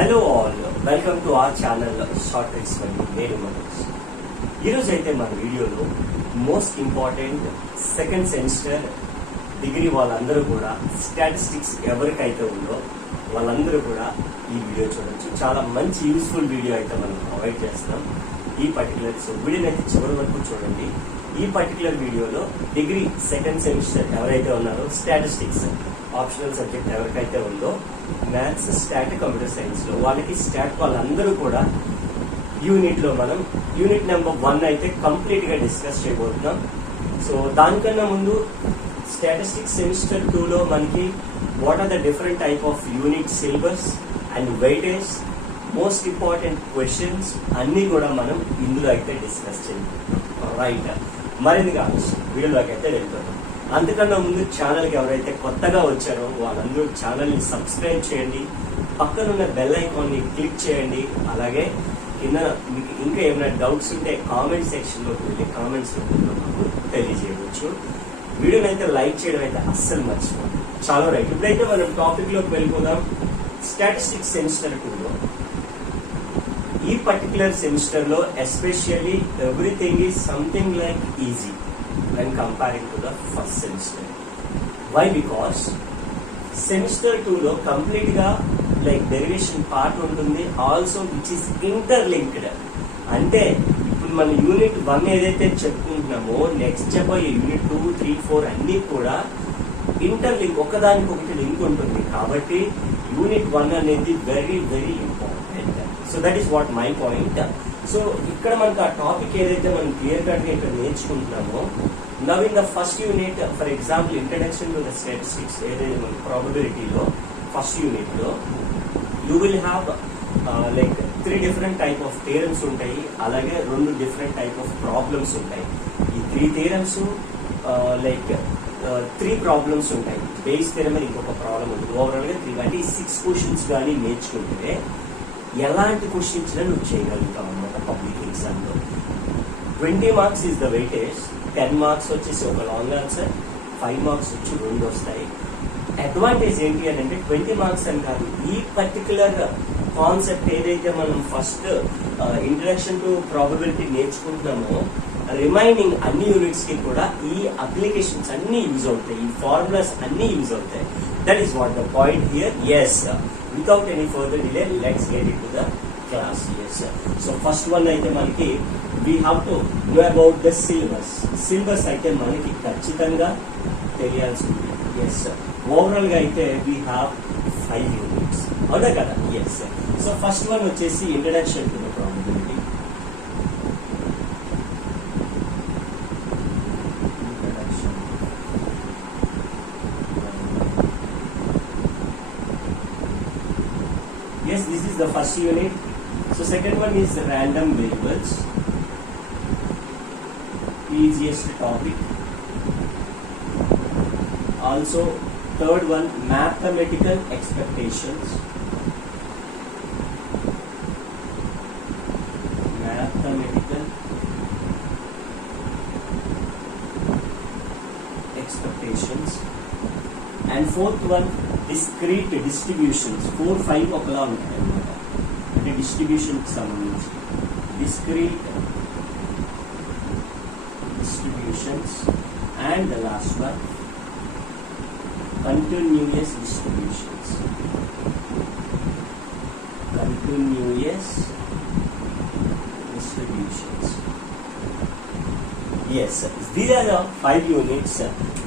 Hello all, welcome to our channel short tricks by నేను మనోజ్. ఈరోజు అయితే మన వీడియోలో most important second semester degree వాళ్ళందరూ కూడా స్టాటిస్టిక్స్ ఎవరికైతే ఉందో వాళ్ళందరూ కూడా ఈ వీడియో చూడొచ్చు. చాలా మంచి యూస్ఫుల్ వీడియో అయితే మనం ప్రొవైడ్ చేస్తున్నాం. ఈ పర్టికులర్ వీడియోని అయితే చివరి వరకు చూడండి. ఈ పర్టికులర్ వీడియోలో డిగ్రీ సెకండ్ సెమిస్టర్ ఎవరైతే ఉన్నారో స్టాటిస్టిక్స్ ఆప్షనల్ సబ్జెక్ట్ ఎవరికైతే ఉందో మ్యాథ్స్, స్టాట్, కంప్యూటర్ సైన్స్ లో వాళ్ళకి స్టాట్ వాళ్ళందరూ కూడా యూనిట్ లో మనం యూనిట్ నెంబర్ 1 అయితే కంప్లీట్ గా డిస్కస్ చేయబోతున్నాం. సో దానికన్నా ముందు స్టాటిస్టిక్స్ సెమిస్టర్ 2 లో మనకి what are the different type of unit syllabus and weightage, most important questions అన్ని కూడా మనం ఇందులో అయితే డిస్కస్ చేయబోతున్నాం. రైట్, మరిన్ని కావచ్చు వీడియోలోకి అయితే వెళ్తున్నాం. అంతకన్నా ముందు ఛానల్కి ఎవరైతే కొత్తగా వచ్చారో వాళ్ళందరూ ఛానల్ని సబ్స్క్రైబ్ చేయండి, పక్కనున్న బెల్ ఐకాన్ని క్లిక్ చేయండి. అలాగే కింద మీకు ఇంకా ఏమైనా డౌట్స్ ఉంటే కామెంట్ సెక్షన్లోకి వెళ్ళి కామెంట్స్ మాకు తెలియజేయవచ్చు. వీడియోని అయితే లైక్ చేయడం అయితే అస్సలు మర్చిపోండి. చాలా రైట్, ఇప్పుడైతే మనం టాపిక్లోకి వెళ్ళిపోదాం. స్టాటిస్టిక్స్ సెమిస్టర్ 2లో ఈ పర్టికులర్ సెమిస్టర్ లో especially everything is something like easy when comparing to the first semester. Why? Because semester 2 లో కంప్లీట్ గా లైక్ డెరివేషన్ పార్ట్ ఉంటుంది, ఆల్సో విచ్ ఇస్ ఇంటర్లింక్డ్. అంటే ఇప్పుడు మన యూనిట్ 1 ఏదైతే చెప్పుకుంటున్నామో నెక్స్ట్ చెప్పబోయే యూనిట్ 2, 3, 4 అన్ని కూడా ఇంటర్లింక్, ఒకదానికి ఒకటి లింక్ ఉంటుంది. కాబట్టి యూనిట్ 1 అనేది very very important. So that is what my point. So ఇక్కడ మనకు ఆ టాపిక్ ఏదైతే మనం క్లియర్ కట్ గా ఇక్కడ నేర్చుకుంటున్నామో, now in the first unit for example introduction to the statistics ఏదైతే మన ప్రాబబిలిటీలో ఫస్ట్ యూనిట్ లో you will have like 3 different type of theorems ఉంటాయి, అలాగే 2 డిఫరెంట్ టైప్ ఆఫ్ ప్రాబ్లమ్స్ ఉంటాయి. ఈ 3 థియరమ్స్ లైక్ 3 ప్రాబ్లమ్స్ ఉంటాయి. బేస్ థియరమ్ అని ఇంకొక ప్రాబ్లం ఉంటుంది. ఓవరాల్ గా 3 అంటే 6 క్వశ్చన్స్ కానీ నేర్చుకుంటే ఎలాంటి క్వశ్చన్స్ నువ్వు చేయగలుగుతావు అన్నమాట పబ్లిక్ ఎగ్జామ్ లో. 20 marks is the weightage. 10 marks వచ్చేసి ఒక లాంగ్ ఆన్సర్, 5 మార్క్స్ వచ్చి 2 వస్తాయి. అడ్వాంటేజ్ ఏంటి అని అంటే 20 మార్క్స్ అని కాదు, ఈ పర్టికులర్ కాన్సెప్ట్ ఏదైతే మనం ఫస్ట్ ఇంట్రడక్షన్ టు ప్రాబబిలిటీ నేర్చుకుంటున్నామో రిమైనింగ్ అన్ని యూనిట్స్ కి కూడా ఈ అప్లికేషన్స్ అన్ని యూజ్ అవుతాయి, ఈ ఫార్ములాస్ అన్ని యూజ్ అవుతాయి. That is what the point here. Yes, without any further delay, let's get into the class. Yes, so first one అయితే మనకి we have to know about the syllabus. Syllabus అయితే మనకి ఖచ్చితంగా తెలియాల్సి ఉంది. Yes, ఓవరాల్ గా అయితే we have 5 units, అవునా కదా? Yes, so first one వచ్చేసి introduction to the probability. Yes, this is the first unit. So second one is random variables, easiest topic. Also third one mathematical expectations. Mathematical expectations. And fourth one discrete distributions. 4, 5 ఒకలా ఉంటాయి అన్నమాట, అంటే distribution కి సంబంధించి discrete distributions. And the last one continuous distributions. Continuous distributions. Yes, these are the 5 units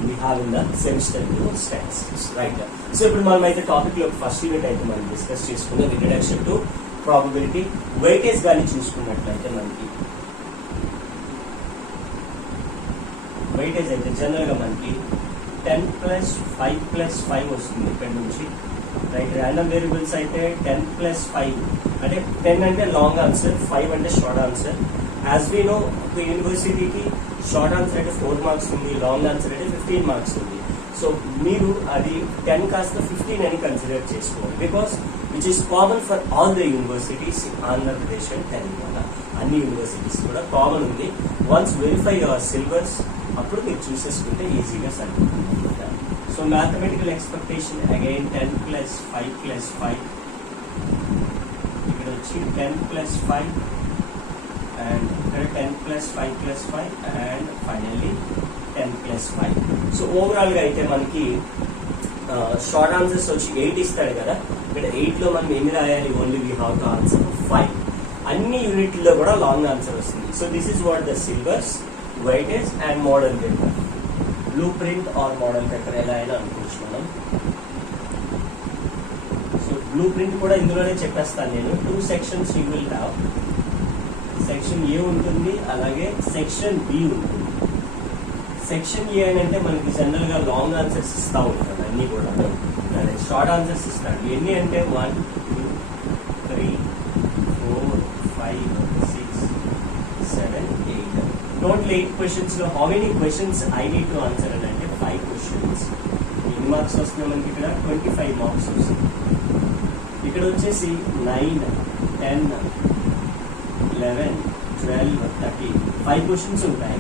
we have in the semester 2 statistics. Right. So ఇప్పుడు మనం అయితే topic లో ఫస్ట్ యూనిట్ అయితే మనం డిస్కస్ చేసుకున్నాం, ఇంట్రడక్షన్ టు ప్రాబబిలిటీ. వెయిటేజ్ కానీ చూసుకున్నట్లయితే మనకి వెయిటేజ్ అయితే జనరల్ గా మనకి 10 + 5 + 5 వస్తుంది ఇక్కడ నుంచి. రైట్, ర్యాండమ్ వేరియబుల్స్ అయితే 10 + 5 అంటే 10 అంటే లాంగ్ ఆన్సర్, 5 అంటే short answer. As we know ఒక యూనివర్సిటీకి షార్ట్ ఆన్సర్ అయితే 4 మార్క్స్ ఉంది, లాంగ్ ఆన్సర్ అయితే 15 మార్క్స్ ఉంది. సో మీరు అది 10 కాస్త 15 అని కన్సిడర్ చేసుకోవాలి, because which is common for all the universities in Andhra Pradesh and Telangana. అన్ని యూనివర్సిటీస్ కూడా కామన్ ఉంది. వన్స్ వెరిఫై యువర్ సిలబస్, అప్పుడు మీరు చూసేసుకుంటే ఈజీగా సరిపోతుంది. సో మ్యాథమెటికల్ ఎక్స్పెక్టేషన్ అగైన్ 10 + 5 + 5 వచ్చి 10 ప్లస్ 5 అండ్ ఇక్కడ 10 plus 5 plus 5 and finally 10 plus 5. So ఓవరాల్గా అయితే మనకి షార్ట్ ఆన్సర్స్ వచ్చి 8 ఇస్తాడు కదా, ఇక్కడ 8లో మనం ఎన్ని రాయాలి, only we have to answer 5. అన్ని యూనిట్లో కూడా లాంగ్ ఆన్సర్ వస్తుంది. So this is what the syllabus, weightage and model paper. Blue print are model paper ఎలా అయినా అనుకోవచ్చు మనం. సో బ్లూ ప్రింట్ కూడా ఇందులోనే చెప్పేస్తాను నేను. 2 sections you will have. Section ఏ ఉంటుంది, అలాగే సెక్షన్ బి ఉంటుంది. సెక్షన్ ఏ అంటే మనకి జనరల్ గా లాంగ్ ఆన్సర్స్ ఇస్తా ఉంటాడు అన్ని కూడా, అదే షార్ట్ ఆన్సర్స్ ఇస్తాడు. ఎన్ని అంటే 1 2 3 4 5 6 7 8 టోటల్ 8 క్వశ్చన్స్ లో how many questions I need to answer అని అంటే 5 క్వశ్చన్స్. ఎన్ని మార్క్స్ వస్తున్నాయి మనకి ఇక్కడ 25 మార్క్స్ వస్తుంది. ఇక్కడ వచ్చేసి 9 10 11 12 13 5 క్వశ్చన్స్ ఉంటాయి.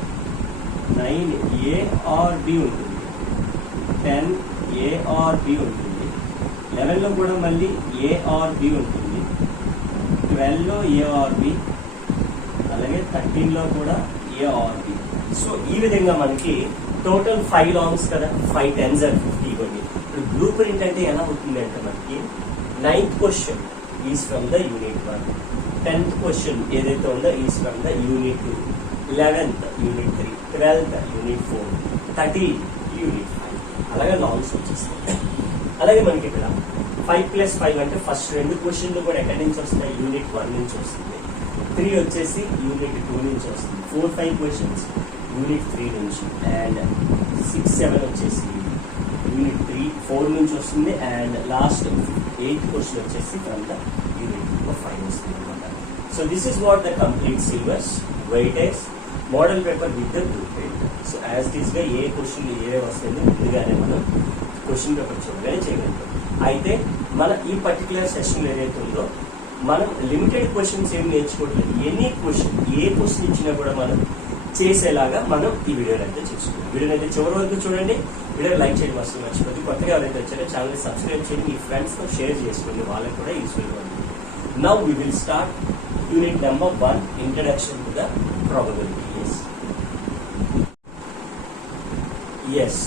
9 ఏ ఆర్ బి ఉంటుంది, 10 ఏ ఆర్ బి ఉంటుంది, 11లో కూడా మళ్ళీ ఏ ఆర్ బి ఉంటుంది, 12లో ఏ ఆర్ బి, అలాగే 13లో కూడా ఏ ఆర్ బి. సో ఈ విధంగా మనకి టోటల్ 5 లాంగ్స్ కదా, 5 10s and 50 కొన్ని. ఇప్పుడు బ్లూ ప్రింట్ అంటే ఎలా అవుతుంది అంటే మనకి 9th question is from the unit 1, 10th question ఏదైతే ఉందో is from the unit 2, 11th unit 3, 12th unit 4, 13 unit 5, అలాగే లాంగ్స్ వచ్చేస్తాయి. అలాగే మనకి ఇక్కడ 5 ప్లస్ 5 అంటే ఫస్ట్ 2 క్వశ్చన్లు కూడా ఎక్కడి నుంచి వస్తాయి, యూనిట్ 1 నుంచి వస్తుంది. 3 వచ్చేసి యూనిట్ 2 నుంచి వస్తుంది. 4 5 క్వశ్చన్స్ యూనిట్ 3 నుంచి, అండ్ 6 7 వచ్చేసి యూనిట్ 3 4 నుంచి వస్తుంది, అండ్ లాస్ట్ 8th క్వశ్చన్ వచ్చేసి ఫ్రమ్ ద యూనిట్ 5 వస్తుంది అనమాట. So this is what the complete syllabus, weightage, model paper with the blue print. So as it is గా ఏ క్వశ్చన్ ఏవే వస్తుంది ముందుగానే మనం క్వశ్చన్ పేపర్ చూడగానే చేయగలుగుతాం. అయితే మన ఈ పర్టికులర్ సెషన్ ఏదైతే ఉందో మనం లిమిటెడ్ క్వశ్చన్స్ ఏమి నేర్చుకోవట్లేదు. ఎనీ క్వశ్చన్ ఏ క్వశ్చన్ ఇచ్చినా కూడా మనం చేసేలాగా మనం ఈ వీడియోని అయితే చూసుకుంటాం. వీడియోని అయితే చివరి వరకు చూడండి. వీడియో లైక్ చేయడం అసలు మర్చిపోద్దు. కొత్తగా ఎవరైతే వచ్చారో ఛానల్ సబ్స్క్రైబ్ చేయండి, మీ ఫ్రెండ్స్ తో షేర్ చేసుకోండి, వాళ్ళకి కూడా యూస్ఫుల్గా ఉంటుంది. Now we will start unit number 1, introduction to the probability. Yes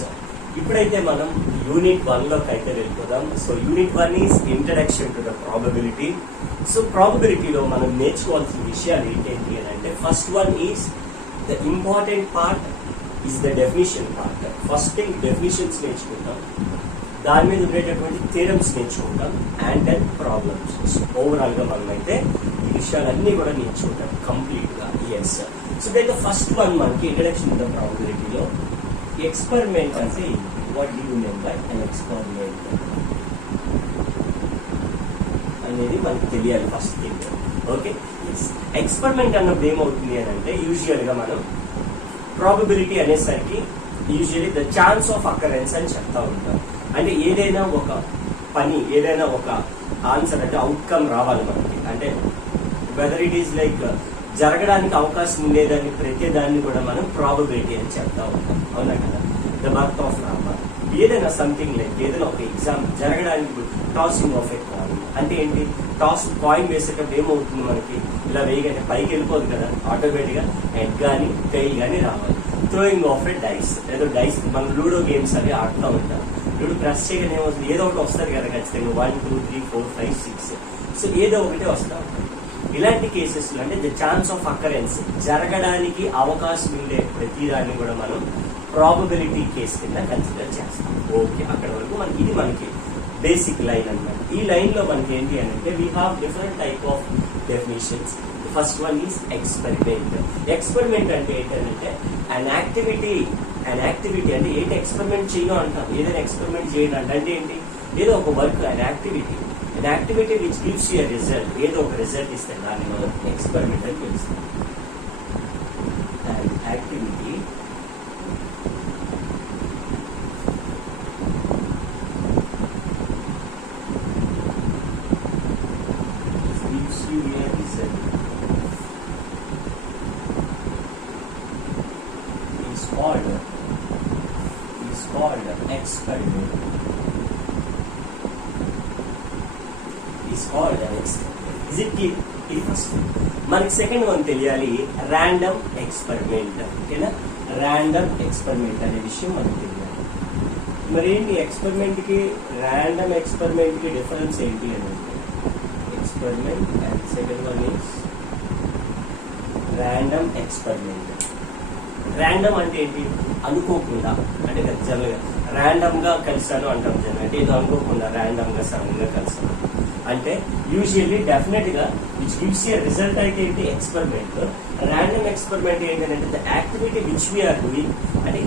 ఇప్పుడైతే మనం యూనిట్ 1 లోకి అయితే వెళ్ళిపోదాం. So unit 1 is introduction to the probability. So ప్రాబబిలిటీలో మనం నేర్చుకోవాల్సిన విషయాలు ఏంటి అని అంటే, first one is the important part is the definition part. First thing definitions నేర్చుకుంటాం, దాని మీద ఉండేటటువంటి థియరమ్స్ నేర్చుకుంటాం, అండ్ దెన్ ప్రాబ్లమ్స్. ఓవరాల్ గా మనం అయితే ఈ విషయాలన్నీ కూడా నేర్చుకుంటాం కంప్లీట్ గా. Yes so that first one మనకి ఇంట్రడక్షన్ టు ద ప్రాబబిలిటీలో ఎక్స్పెరిమెంట్ అంటే what do you mean by an experiment అనేది మనకు తెలియాలి ఫస్ట్ థింగ్. ఓకే, ఎక్స్పెరిమెంట్ అన్నప్పుడు ఏమవుతుంది అని అంటే, యూజువల్ గా మనం ప్రాబబిలిటీ అనేసరికి usually the chance of occurrence అని చెప్తా ఉంటాం. అంటే ఏదైనా ఒక పని, ఏదైనా ఒక ఆన్సర్ అంటే అవుట్కమ్ రావాలి మనకి, అంటే వెదర్ ఇట్ ఈస్ లైక్ జరగడానికి అవకాశం ఉండేదాన్ని ప్రతి దాన్ని కూడా మనం ప్రాబబిలిటీ అని చెప్తా ఉంటాం. అవునా కదా? ద బర్త్ ఆఫ్ రామ, ఏదైనా సంథింగ్ లైక్ ఏదైనా ఒక ఎగ్జామ్ జరగడానికి, టాసింగ్ ఆఫ్ ఎ కాయిన్ అంటే ఏంటి, టాస్ కాయిన్ వేసేటప్పుడు ఏమవుతుంది మనకి, ఇలా వేయగానే పైకి వెళ్ళిపోదు కదా, ఆటోమేటిక్ గా హెడ్ కానీ టైల్ కానీ రావాలి. థ్రోయింగ్ ఆఫ్ ఎ డైస్, ఏదో డైస్ మనం లూడో గేమ్స్ అవి ఆడుతూ ఉంటాం. లూడో ప్రెస్ చేయగానే ఏమవుతుంది, ఏదో ఒకటి వస్తుంది కదా ఖచ్చితంగా, 1 2 3 4 5 6. సో ఏదో ఒకటే వస్తూ ఉంటుంది. ఇలాంటి కేసెస్ లో అంటే ద ఛాన్స్ ఆఫ్ అకరెన్స్, జరగడానికి అవకాశం ఉండే ప్రతిదాన్ని కూడా మనం ప్రాబబిలిటీ కేసు కింద కన్సిడర్ చేస్తాం. ఓకే, అక్కడ వరకు మనకి ఇది మనకి బేసిక్ లైన్ అన్నమాట. ఈ లైన్ లో మనకి ఏంటి అని అంటే, we have different type of definitions. First one is experiment. Experiment అంటే ఏంటంటే అన్ యాక్టివిటీ అంటే ఏంటి, ఎక్స్పెరిమెంట్ చేయడం అంటాం. ఏదైనా ఎక్స్పెరిమెంట్ చేయడం అంటే ఏంటి, ఏదో ఒక work, an activity which gives you result, ఏదో ఒక రిజల్ట్ ఇస్తే దాన్ని మనం ఎక్స్పెరిమెంట్ అని పిలుస్తాం. And activity gives you a result is called experiment. Is called an experiment. Is it clear? ఇది ఫస్ట్. మనకి సెకండ్ వన్ తెలియాలి, ర్యాండమ్ ఎక్స్పెరిమెంట్. ఓకేనా? ర్యాండమ్ ఎక్స్పెరిమెంట్ అనే విషయం మనకు తెలియాలి. మరి ఏంటి ఎక్స్పెరిమెంట్ కి ర్యాండమ్ ఎక్స్పెరిమెంట్ కి డిఫరెన్స్ ఏంటి అని అంటే, experiment and second one is random experiment. Random అంటే ఏంటి? అనుకోకుండా, అంటే జనరల్గా ర్యాండమ్ గా కలిసాను అంటాం. జనరల్ అంటే ఏదో అనుకోకుండా ర్యాండమ్ గా సడన్ గా కలిసాను అంటే యూజువల్లీ డెఫినెట్ గా విచ్ గివ్స్ ఏ రిజల్ట్ అయితే ఏంటి? ఎక్స్పెరిమెంట్. ర్యాండమ్ ఎక్స్పెరిమెంట్ ఏంటంటే the activity which we are doing, అంటే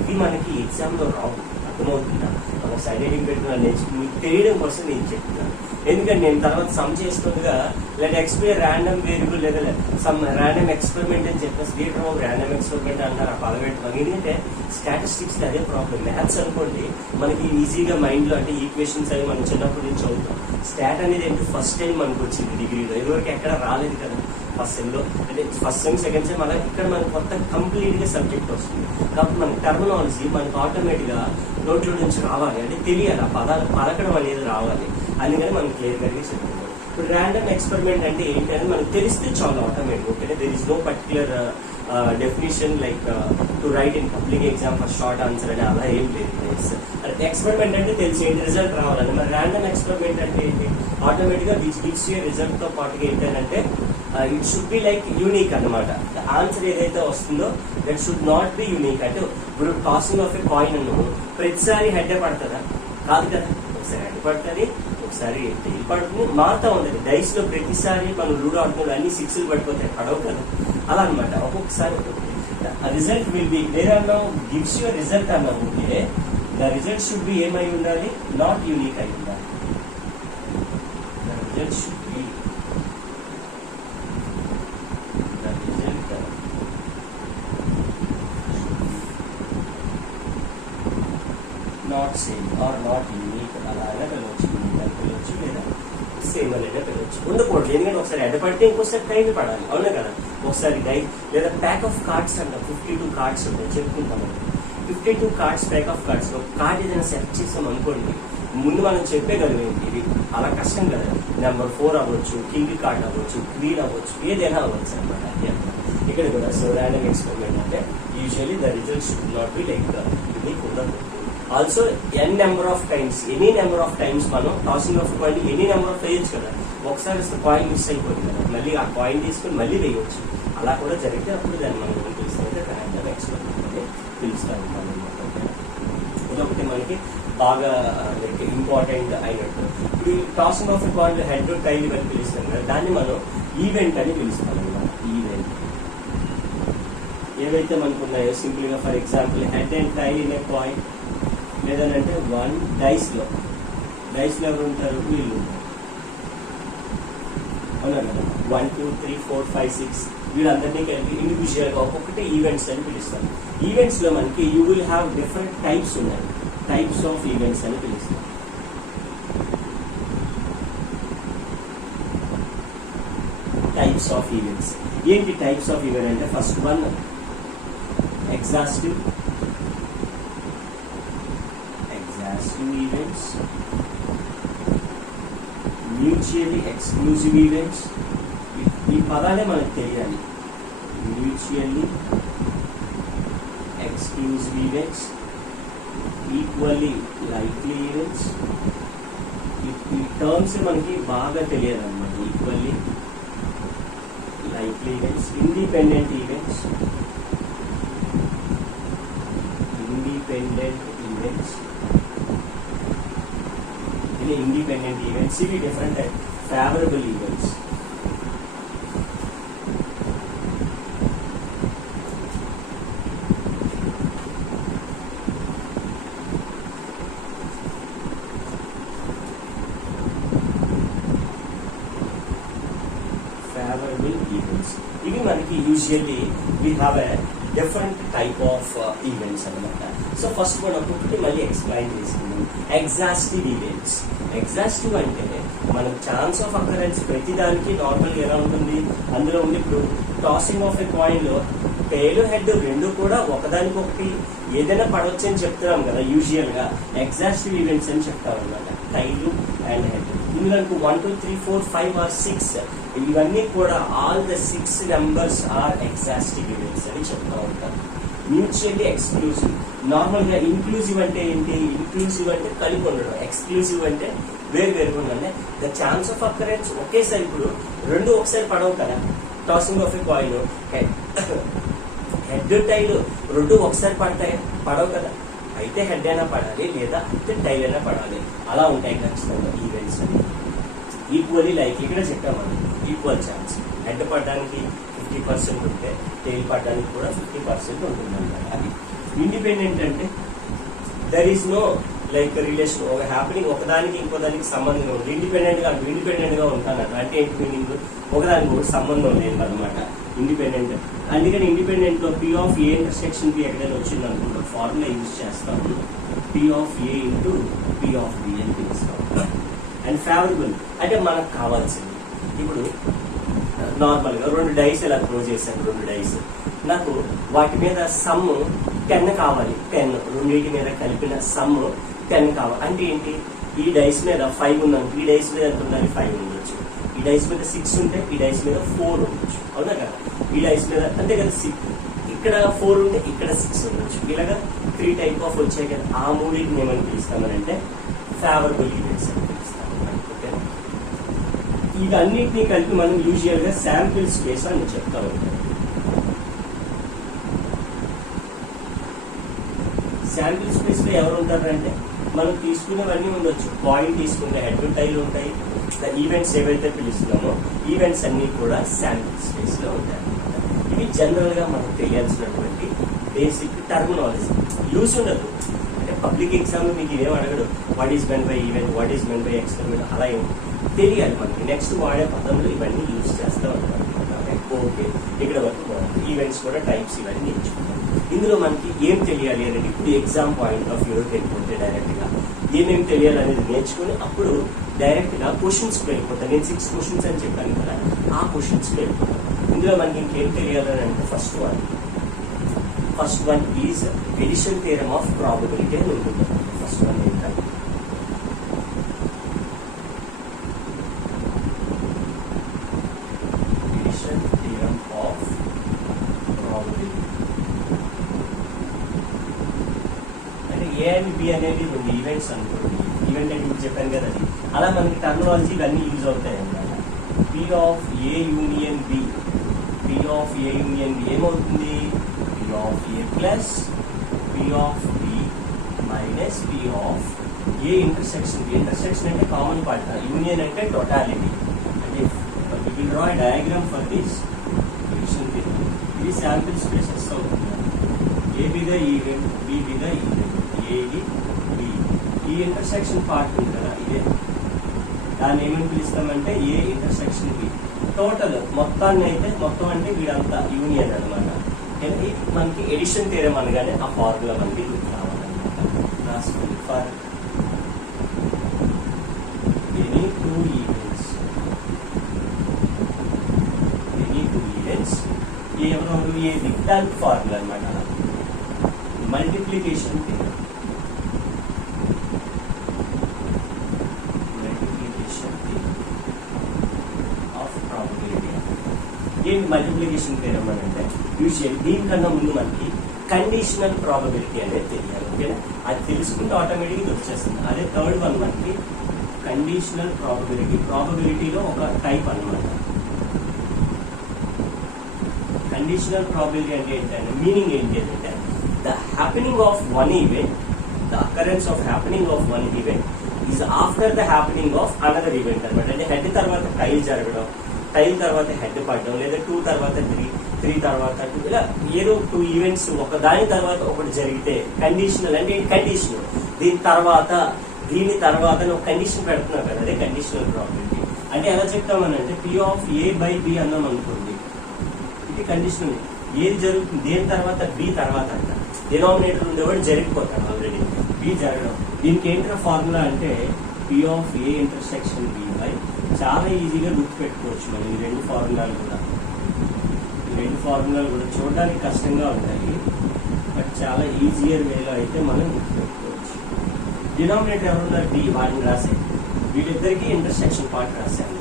ఇది మనకి ఎగ్జామ్ లో రావు. అర్థమవుతుందా? ఒక సైడెంటింగ్ పెట్టిన మీకు తెలియడం కోసం నేను చెప్తున్నాను. ఎందుకంటే నేను తర్వాత సమ్ చేస్తుండగా లేదా ఎక్స్పీరియర్ ర్యాండమ్ వేరియబుల్ లేదా సమ్ ర్యాండమ్ ఎక్స్పెరిమెంట్ అని చెప్పేసి లీటర్ ఆఫ్ ర్యాండమ్ ఎక్స్పెరిమెంట్ అంటారు. ఆ పదం పెట్టడం ఎందుకంటే స్టాటిస్టిక్స్ అదే ప్రాబ్లం. మ్యాథ్స్ అనుకోండి మనకి ఈజీగా మైండ్ లో, అంటే ఈక్వేషన్స్ అవి మనం చిన్నప్పటి నుంచి చదువుతాం. స్టాట్ అనేది ఏంటి? ఫస్ట్ టైం మనకు వచ్చింది డిగ్రీలో, ఇదివరకు ఎక్కడ రాలేదు కదా. ఫస్ట్ సెమ్ లో అంటే ఫస్ట్ సెమ్ సెకండ్ సెమ్ అలా ఇక్కడ మనకు కొత్త కంప్లీట్ గా సబ్జెక్ట్ వస్తుంది. కాబట్టి మన టర్మినాలజీ మనకు ఆటోమేటిక్ గా నోట్లో నుంచి రావాలి, అంటే తెలియాలి, ఆ పదాలు పలకడం అనేది రావాలి. అందుకని మనం క్లియర్ గా చెప్తున్నాం. ఇప్పుడు ర్యాండమ్ ఎక్స్పెరిమెంట్ అంటే ఏంటి అని మనకు తెలిస్తే చాలా automatic. Okay, there is no particular definition like to write in public exam for short answer అని అలా ఏం లేదు. ఎక్స్పెరిమెంట్ అంటే తెలిసి ఏంటి? రిజల్ట్ రావాలని. మరి ర్యాండమ్ ఎక్స్పెరిమెంట్ అంటే ఏంటి? ఆటోమేటిక్ గా విచ్ గివ్స్ యూ రిజల్ట్ తో పాటుగా ఏంటంటే it should be like unique అనమాట. ఆన్సర్ ఏదైతే వస్తుందో that should not be unique. అంటే ఇప్పుడు టాసింగ్ ఆఫ్ ఎ కాయిన్ అను ప్రతిసారి హెడ్ పడుతుందా? కాదు కదా. ఒకసారి హెడ్ పడుతుంది, ఒకసారి టెయిల్ పడుతుంది, మారుతూ ఉంటుంది. డైస్ లో ప్రతిసారి మనం లూడో ఆడుతున్నప్పుడు అన్ని సిక్స్లు పడిపోతాయి, పడవు కదా. అలా అనమాట. ఒక్కొక్కసారి రిజల్ట్ విల్ బి వేరే అన్నాం, గివ్స్ యూ రిజల్ట్ అన్నాం. Okay, the result should be ఏమై ఉండాలి? నాట్ యూనిక్ అయి ఉండాలి. The result should be not same or not unique. అలాగే పిలవచ్చు, యూనిక్ అని పిలవచ్చు, లేదా సేమ్ అనేది పిలవచ్చు. ఉండకూడదు. ఎందుకంటే ఒకసారి ఎడపడితే ఇంకోసారి టైం పడాలి. అవునా కదా. ఒకసారి డై లేదా ప్యాక్ ఆఫ్ కార్డ్స్ అంటాం. 52 కార్డ్స్ ఉంటాయి, చెప్పుకుంటాం. 52 కార్డ్స్, ప్యాక్ ఆఫ్ కార్డ్స్. ఒక కార్డ్ ఏదైనా సెలెక్ట్ చేసాం అనుకోండి, ముందు మనం చెప్పేయగలిగేంటి ఇది అలా కష్టం కదా. నెంబర్ 4 అవ్వచ్చు, కింగ్ కార్డ్ అవ్వచ్చు, క్వీన్ అవ్వచ్చు, ఏదైనా అవ్వచ్చు అనమాట. ఇక్కడ కూడా సో ర్యాండమ్ ఎక్స్పెరిమెంట్ అంటే usually the result should not be like unique ఉండదు. Also n number of times, any number of times మనం tossing of coin any number of వేయచ్చు కదా. ఒకసారి కాయిన్ మిస్ అయిపోయింది కదా, మళ్ళీ ఆ కాయిన్ తీసుకుని మళ్ళీ వేయవచ్చు. అలా కూడా జరిగితే అప్పుడు దాన్ని మనం ఏం పిలుస్తామంటే ర్యాండమ్ ఎక్స్పెరిమెంట్ అని పిలుస్తాము అనమాట. ఇదొకటి మనకి బాగా ఇంపార్టెంట్ అయినట్టు. ఇప్పుడు tossing of coin head tile అని పిలుస్తాం కదా, దాన్ని మనం ఈవెంట్ అని పిలుస్తాం అనమాట. ఈవెంట్ ఏవైతే మనకు ఉన్నాయో సింపుల్ గా for example head and tail in a coin, లేదంటే 1 డైస్ లో ఎవరు ఉంటారు? వీళ్ళు. అవునా కదా. 1 2 3 4 5 6 వీళ్ళందరినీ కలిపి ఇండివిజువల్ గా ఒక్కొక్కటి ఈవెంట్స్ అని పిలుస్తాం. ఈవెంట్స్ లో మనకి you will have different types ఉన్నాయి. టైప్స్ ఆఫ్ ఈవెంట్స్ అని పిలుస్తాం. టైప్స్ ఆఫ్ ఈవెంట్స్ ఏంటి? టైప్స్ ఆఫ్ ఈవెంట్ అంటే first one exhaustive events, mutually exclusive events. ఈ పదాలే మనకు తెలియాలి. Mutually exclusive events, equally likely events. ఈ టర్మ్స్ మనకి బాగా తెలియాలి అన్నమాట. Equally likely events, independent events, independent events, ఇవి డిఫరెంట్ టైప్. ఫేవరబుల్ ఈవెంట్స్, ఇవి మనకి usually we have a different type of events అనమాట. సో ఫస్ట్ మనం ఒక్కొక్కటి మళ్ళీ ఎక్స్ప్లెయిన్ చేసుకుందాం. Exhaustive events. ఎగ్జాస్టివ్ అంటే మనకు ఛాన్స్ ఆఫ్ అకరెన్స్ ప్రతిదానికి నార్మల్ ఎలా ఉంటుంది అందులో ఉంది. ఇప్పుడు టాసింగ్ ఆఫ్ ఎ కాయిన్ లో టెయిల్ హెడ్ రెండు కూడా ఒకదానికొకటి ఏదైనా పడవచ్చు అని చెప్తున్నాం కదా యూజువల్ గా. ఎగ్జాస్టివ్ ఈవెంట్స్ అని చెప్తాం అనమాట. టైల్ అండ్ హెడ్ ఇందులో 1 2 3 4 5 ఆర్ 6 ఇవన్నీ కూడా all the 6 numbers are exhaustive events అని చెప్తా ఉంటారు. Mutually exclusive. నార్మల్ గా ఇంక్లూజివ్ అంటే ఏంటి? ఇంక్లూజివ్ అంటే కలిపి ఉండడం, ఎక్స్క్లూజివ్ అంటే వేరుగా ఉండాలి. ద ఛాన్స్ ఆఫ్ అకరెన్స్ ఒకేసారి ఇప్పుడు రెండు ఒకసారి పడవు కదా. Tossing of a coin, head tile రెండు ఒకసారి పడవు కదా. అయితే హెడ్ అయినా పడాలి లేదా అయితే టైల్ అయినా పడాలి. అలా ఉంటాయి ఖచ్చితంగా ఈవెంట్స్ అని. ఈక్వల్లీ లైక్ ఇక్కడ చెప్పాం మనం, ఈక్వల్ ఛాన్స్. హెడ్ పడడానికి 50% ఉంటే టైల్ పడడానికి కూడా 50% ఉంటుంది అన్నమాట. అది ఇండిపెండెంట్ అంటే there is no like relation, ఒక హ్యాపెనింగ్ ఒకదానికి ఇంకో దానికి సంబంధం ఉంది. ఇండిపెండెంట్ గా ఉంటానట అంటే ఏంటి మీనింగ్? ఒకదానికి కూడా సంబంధం లేదు అనమాట ఇండిపెండెంట్. అందుకని ఇండిపెండెంట్ లో P of A intersection B ఎక్కడైనా వచ్చింది అనుకుంటా ఫార్ములా యూజ్ చేస్తాము. P of A into P of B అని పిలుస్తాం. అండ్ ఫేవరబుల్ అంటే మనకు కావాల్సింది. ఇప్పుడు నార్మల్ గా 2 డైస్ ఇలా త్రో చేశాను, 2 డైస్. నాకు వాటి మీద సమ్ 10 కావాలి. 10 రెండింటి మీద కలిపిన సమ్ 10 కావాలి. అంటే ఏంటి? ఈ డైస్ మీద 5 ఉందని, ఈ డైస్ మీద ఎంత ఉండాలి? 5 ఉండొచ్చు. ఈ డైస్ మీద 6 ఉంటే ఈ డైస్ మీద 4 ఉండొచ్చు. అవునా కదా? ఈ డైస్ మీద అంతే కదా 6. ఇక్కడ 4 ఉంటే ఇక్కడ 6 ఉండొచ్చు. ఇలాగా 3 టైప్ ఆఫ్ వచ్చాయి కదా. ఆ మూడింటిని ఏమని పిలుస్తామనంటే ఫేవరబుల్ ఈవెంట్స్ అని పిలుస్తాం. ఓకే, ఇవన్నిటినీ కలిపి మనం యూజువల్ గా శాంపిల్ స్పేస్ అని చెప్తా ఉంటాం. శాంపిల్ స్పేస్ లో ఎవరు ఉంటారంటే మనం తీసుకునేవన్నీ ఉండొచ్చు. కాయిన్ తీసుకుంటే హెడ్ టైల్ ఉంటాయి. ఈవెంట్స్ ఏవైతే పిలుస్తున్నామో ఈవెంట్స్ అన్ని కూడా శాంపిల్ స్పేస్ లో ఉంటాయి. ఇవి జనరల్ గా మనకు తెలియాల్సినటువంటి బేసిక్ టర్మినాలజీ. యూజ్ ఉండదు అంటే పబ్లిక్ ఎగ్జామ్ మీకు ఇవేం అడగడు. What is men by event, what is men by experiment, అలా ఏం తెలియాలి మనకి. నెక్స్ట్ వాడే పదంలో ఇవన్నీ యూజ్ చేస్తూ ఉంటాం. ఓకే, ఇక్కడ వరకు బాగుంది. ఈవెంట్స్ కూడా టైప్స్ ఇవన్నీ నేర్చుకుంటాం. ఇందులో మనకి ఏం తెలియాలి అనేది ఇప్పుడు ఎగ్జామ్ పాయింట్ ఆఫ్ వ్యూ వెళ్ళిపోతే డైరెక్ట్ గా ఏమేమి తెలియాలి అనేది నేర్చుకుని అప్పుడు డైరెక్ట్ గా క్వశ్చన్స్ కి వెళ్ళిపోతాను. నేను 6 క్వశ్చన్స్ అని చెప్పాను కదా, ఆ క్వశ్చన్స్ కి వెళ్ళిపోతాను. ఇందులో మనకి ఇంకేం తెలియాలని అంటే first one is addition theorem of probability అని ఉంటుంది. ఫస్ట్ వన్ ఏంటంటే ఎడిషన్ థియరమ్ ఆఫ్ ప్రాబబిలిటీ. అంటే ఏ అండ్ బి అనేది 2 ఈవెంట్స్ అనుకోండి. ఈవెంట్ అంటే మీకు చెప్పాను కదా, అది అలా మనకి టర్మినాలజీ ఇవన్నీ యూజ్ అవుతాయి అన్నమాట. P of A union B, P of A union B ఏమవుతుంది? P of A plus P of B minus P of A intersection. Intersection అంటే కామన్ పార్ట్, యూనియన్ అంటే టోటాలిటీ. అంటే we will draw a diagram for this addition theorem. ఇది sample spaces అవుతుంది. A be the event, B be the event, ఏది B. ఈ intersection part ఉంది కదా, ఇదే దాన్ని ఏమని పిలుస్తామంటే ఏ ఇంటర్సెక్షన్ బి. టోటల్ మొత్తాన్ని అయితే మొత్తం అంటే వీడంతా యూనియన్ అనమాట. మనకి ఎడిషన్ థియరమ్ అనగానే ఆ ఫార్ములా మనకి గుర్తు రావాలన్నమాట. ఫర్ ఎనీ టూ ఈవెంట్స్ ఎవరు ఏది దానికి ఫార్ములా అనమాట. మల్టిప్లికేషన్ థియరమ్, ఏంటి మల్టిప్లికేషన్ థియరమ్ అని అంటే యూజువల్ దీనికన్నా ముందు మనకి కండిషనల్ ప్రాబబిలిటీ అనేది తెలియాలి. ఓకేనా? అది తెలుసుకుంటే ఆటోమేటిక్గా వచ్చేస్తుంది. అదే థర్డ్ వన్ మనకి కండిషనల్ ప్రాబబిలిటీ. ప్రాబబిలిటీలో ఒక టైప్ అన్నమాట. కండిషనల్ ప్రాబబిలిటీ అంటే ఏంటంటే మీనింగ్ ఏంటి అంటే the happening of one event, the occurrence of happening of one event is after the happening of another event అనమాట. అంటే హెడ్ తర్వాత టైల్ జరగడం, టైల్ తర్వాత హెడ్ పడడం, లేదా 2 తర్వాత 3 తర్వాత 2, ఇలా ఏదో 2 ఈవెంట్స్ ఒక దాని తర్వాత ఒకటి జరిగితే కండిషనల్ అంటే కండిషనల్. దీని తర్వాత ఒక కండిషన్ పెడుతున్నారు కదా, అదే కండిషనల్ ప్రాబబిలిటీ. అంటే ఎలా చెప్తామని అంటే P of A by B అన్నాం అనుకోండి, ఇది కండిషనల్. ఏది జరుగుతుంది దేని తర్వాత బి తర్వాత అంట. డినామినేటర్ ఉండేవాడు జరిగిపోతాడు ఆల్రెడీ, బి జరగడం. దీనికి ఏంటో ఫార్ములా అంటే P of A intersection B by. చాలా ఈజీగా గుర్తుపెట్టుకోవచ్చు మనం ఈ రెండు ఫార్ములాలు కూడా. చూడడానికి కష్టంగా ఉంటాయి, బట్ చాలా ఈజియర్ వేలో అయితే మనం గుర్తుపెట్టుకోవచ్చు. డినామినేటర్ ఎవరున్నారు? బి, వాడిని రాసే వీళ్ళిద్దరికి ఇంటర్సెక్షన్ పార్ట్ రాశాను.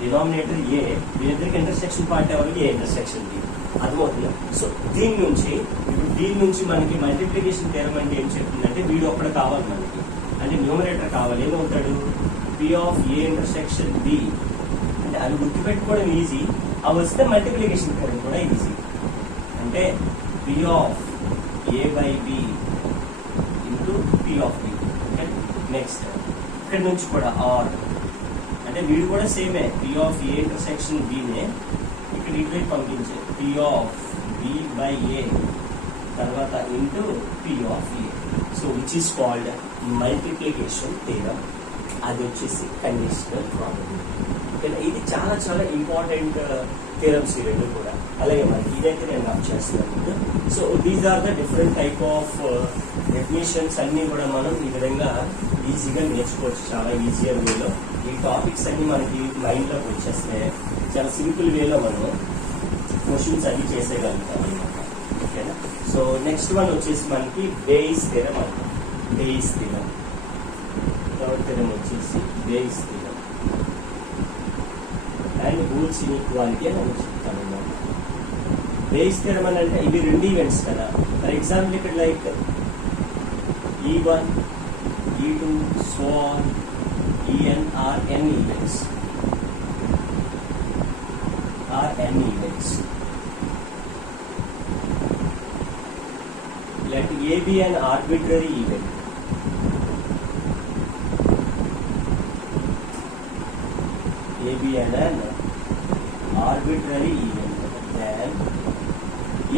డినామినేటర్ ఏ, వీళ్ళిద్దరికి ఇంటర్సెక్షన్ పార్ట్ ఎవరు? A intersection B. అర్థమవుతుందా? సో దీని నుంచి మనకి మల్టిప్లికేషన్ థియరం అంటే ఏం చెప్తుందంటే వీడు ఒక్కడ కావాలి మనకి, అంటే న్యూమరేటర్ కావాలి. ఏమవుతాడు? P of A intersection B. అంటే అది గుర్తుపెట్టుకోవడం ఈజీ, అవి వస్తే మల్టిప్లికేషన్ థియరం కూడా ఈజీ. అంటే P of A by B into P of B. Okay, next ఇక్కడ నుంచి కూడా ఆర్, అంటే వీడు కూడా సేమే, పి ఆఫ్ ఏ ఇంటర్సెక్షన్ బినే ఇక్కడ ఇటువైపు పంపించే P of B by A, తర్వాత into P of A. So which is called multiplication theorem. అది వచ్చేసి కండిషనల్ ప్రాబబిలిటీ. ఓకేనా, ఇది చాలా చాలా ఇంపార్టెంట్ థీరమ్స్ ఈ రెండు కూడా. అలాగే మనకి ఇదైతే నేను రఫ్ చేస్తున్నాను. So these are the different type of definitions అన్ని కూడా మనం ఈ విధంగా ఈజీగా నేర్చుకోవచ్చు, చాలా ఈజియర్ వేలో. ఈ టాపిక్స్ అన్ని మనకి మైండ్లోకి వచ్చేస్తాయి. చాలా సింపుల్ వేలో మనం క్వశ్చన్స్ అన్ని చేసేయగలుగుతాం అనమాట. ఓకేనా, సో నెక్స్ట్ వన్ వచ్చేసి మనకి బేయిస్ థీరం అంటాం. బేయిస్ థీరం, థర్డ్ థీరం వచ్చేసి Bayes theorem and rules inequality అని నేను చెప్తాను అనమాట. బేయిస్ థీరం అని అంటే ఇవి రెండు ఈవెంట్స్ కదా. ఫర్ ఎగ్జాంపుల్ ఇక్కడ like E1, E2, so on, En are n events. Let A be an arbitrary event. A be an arbitrary event. Then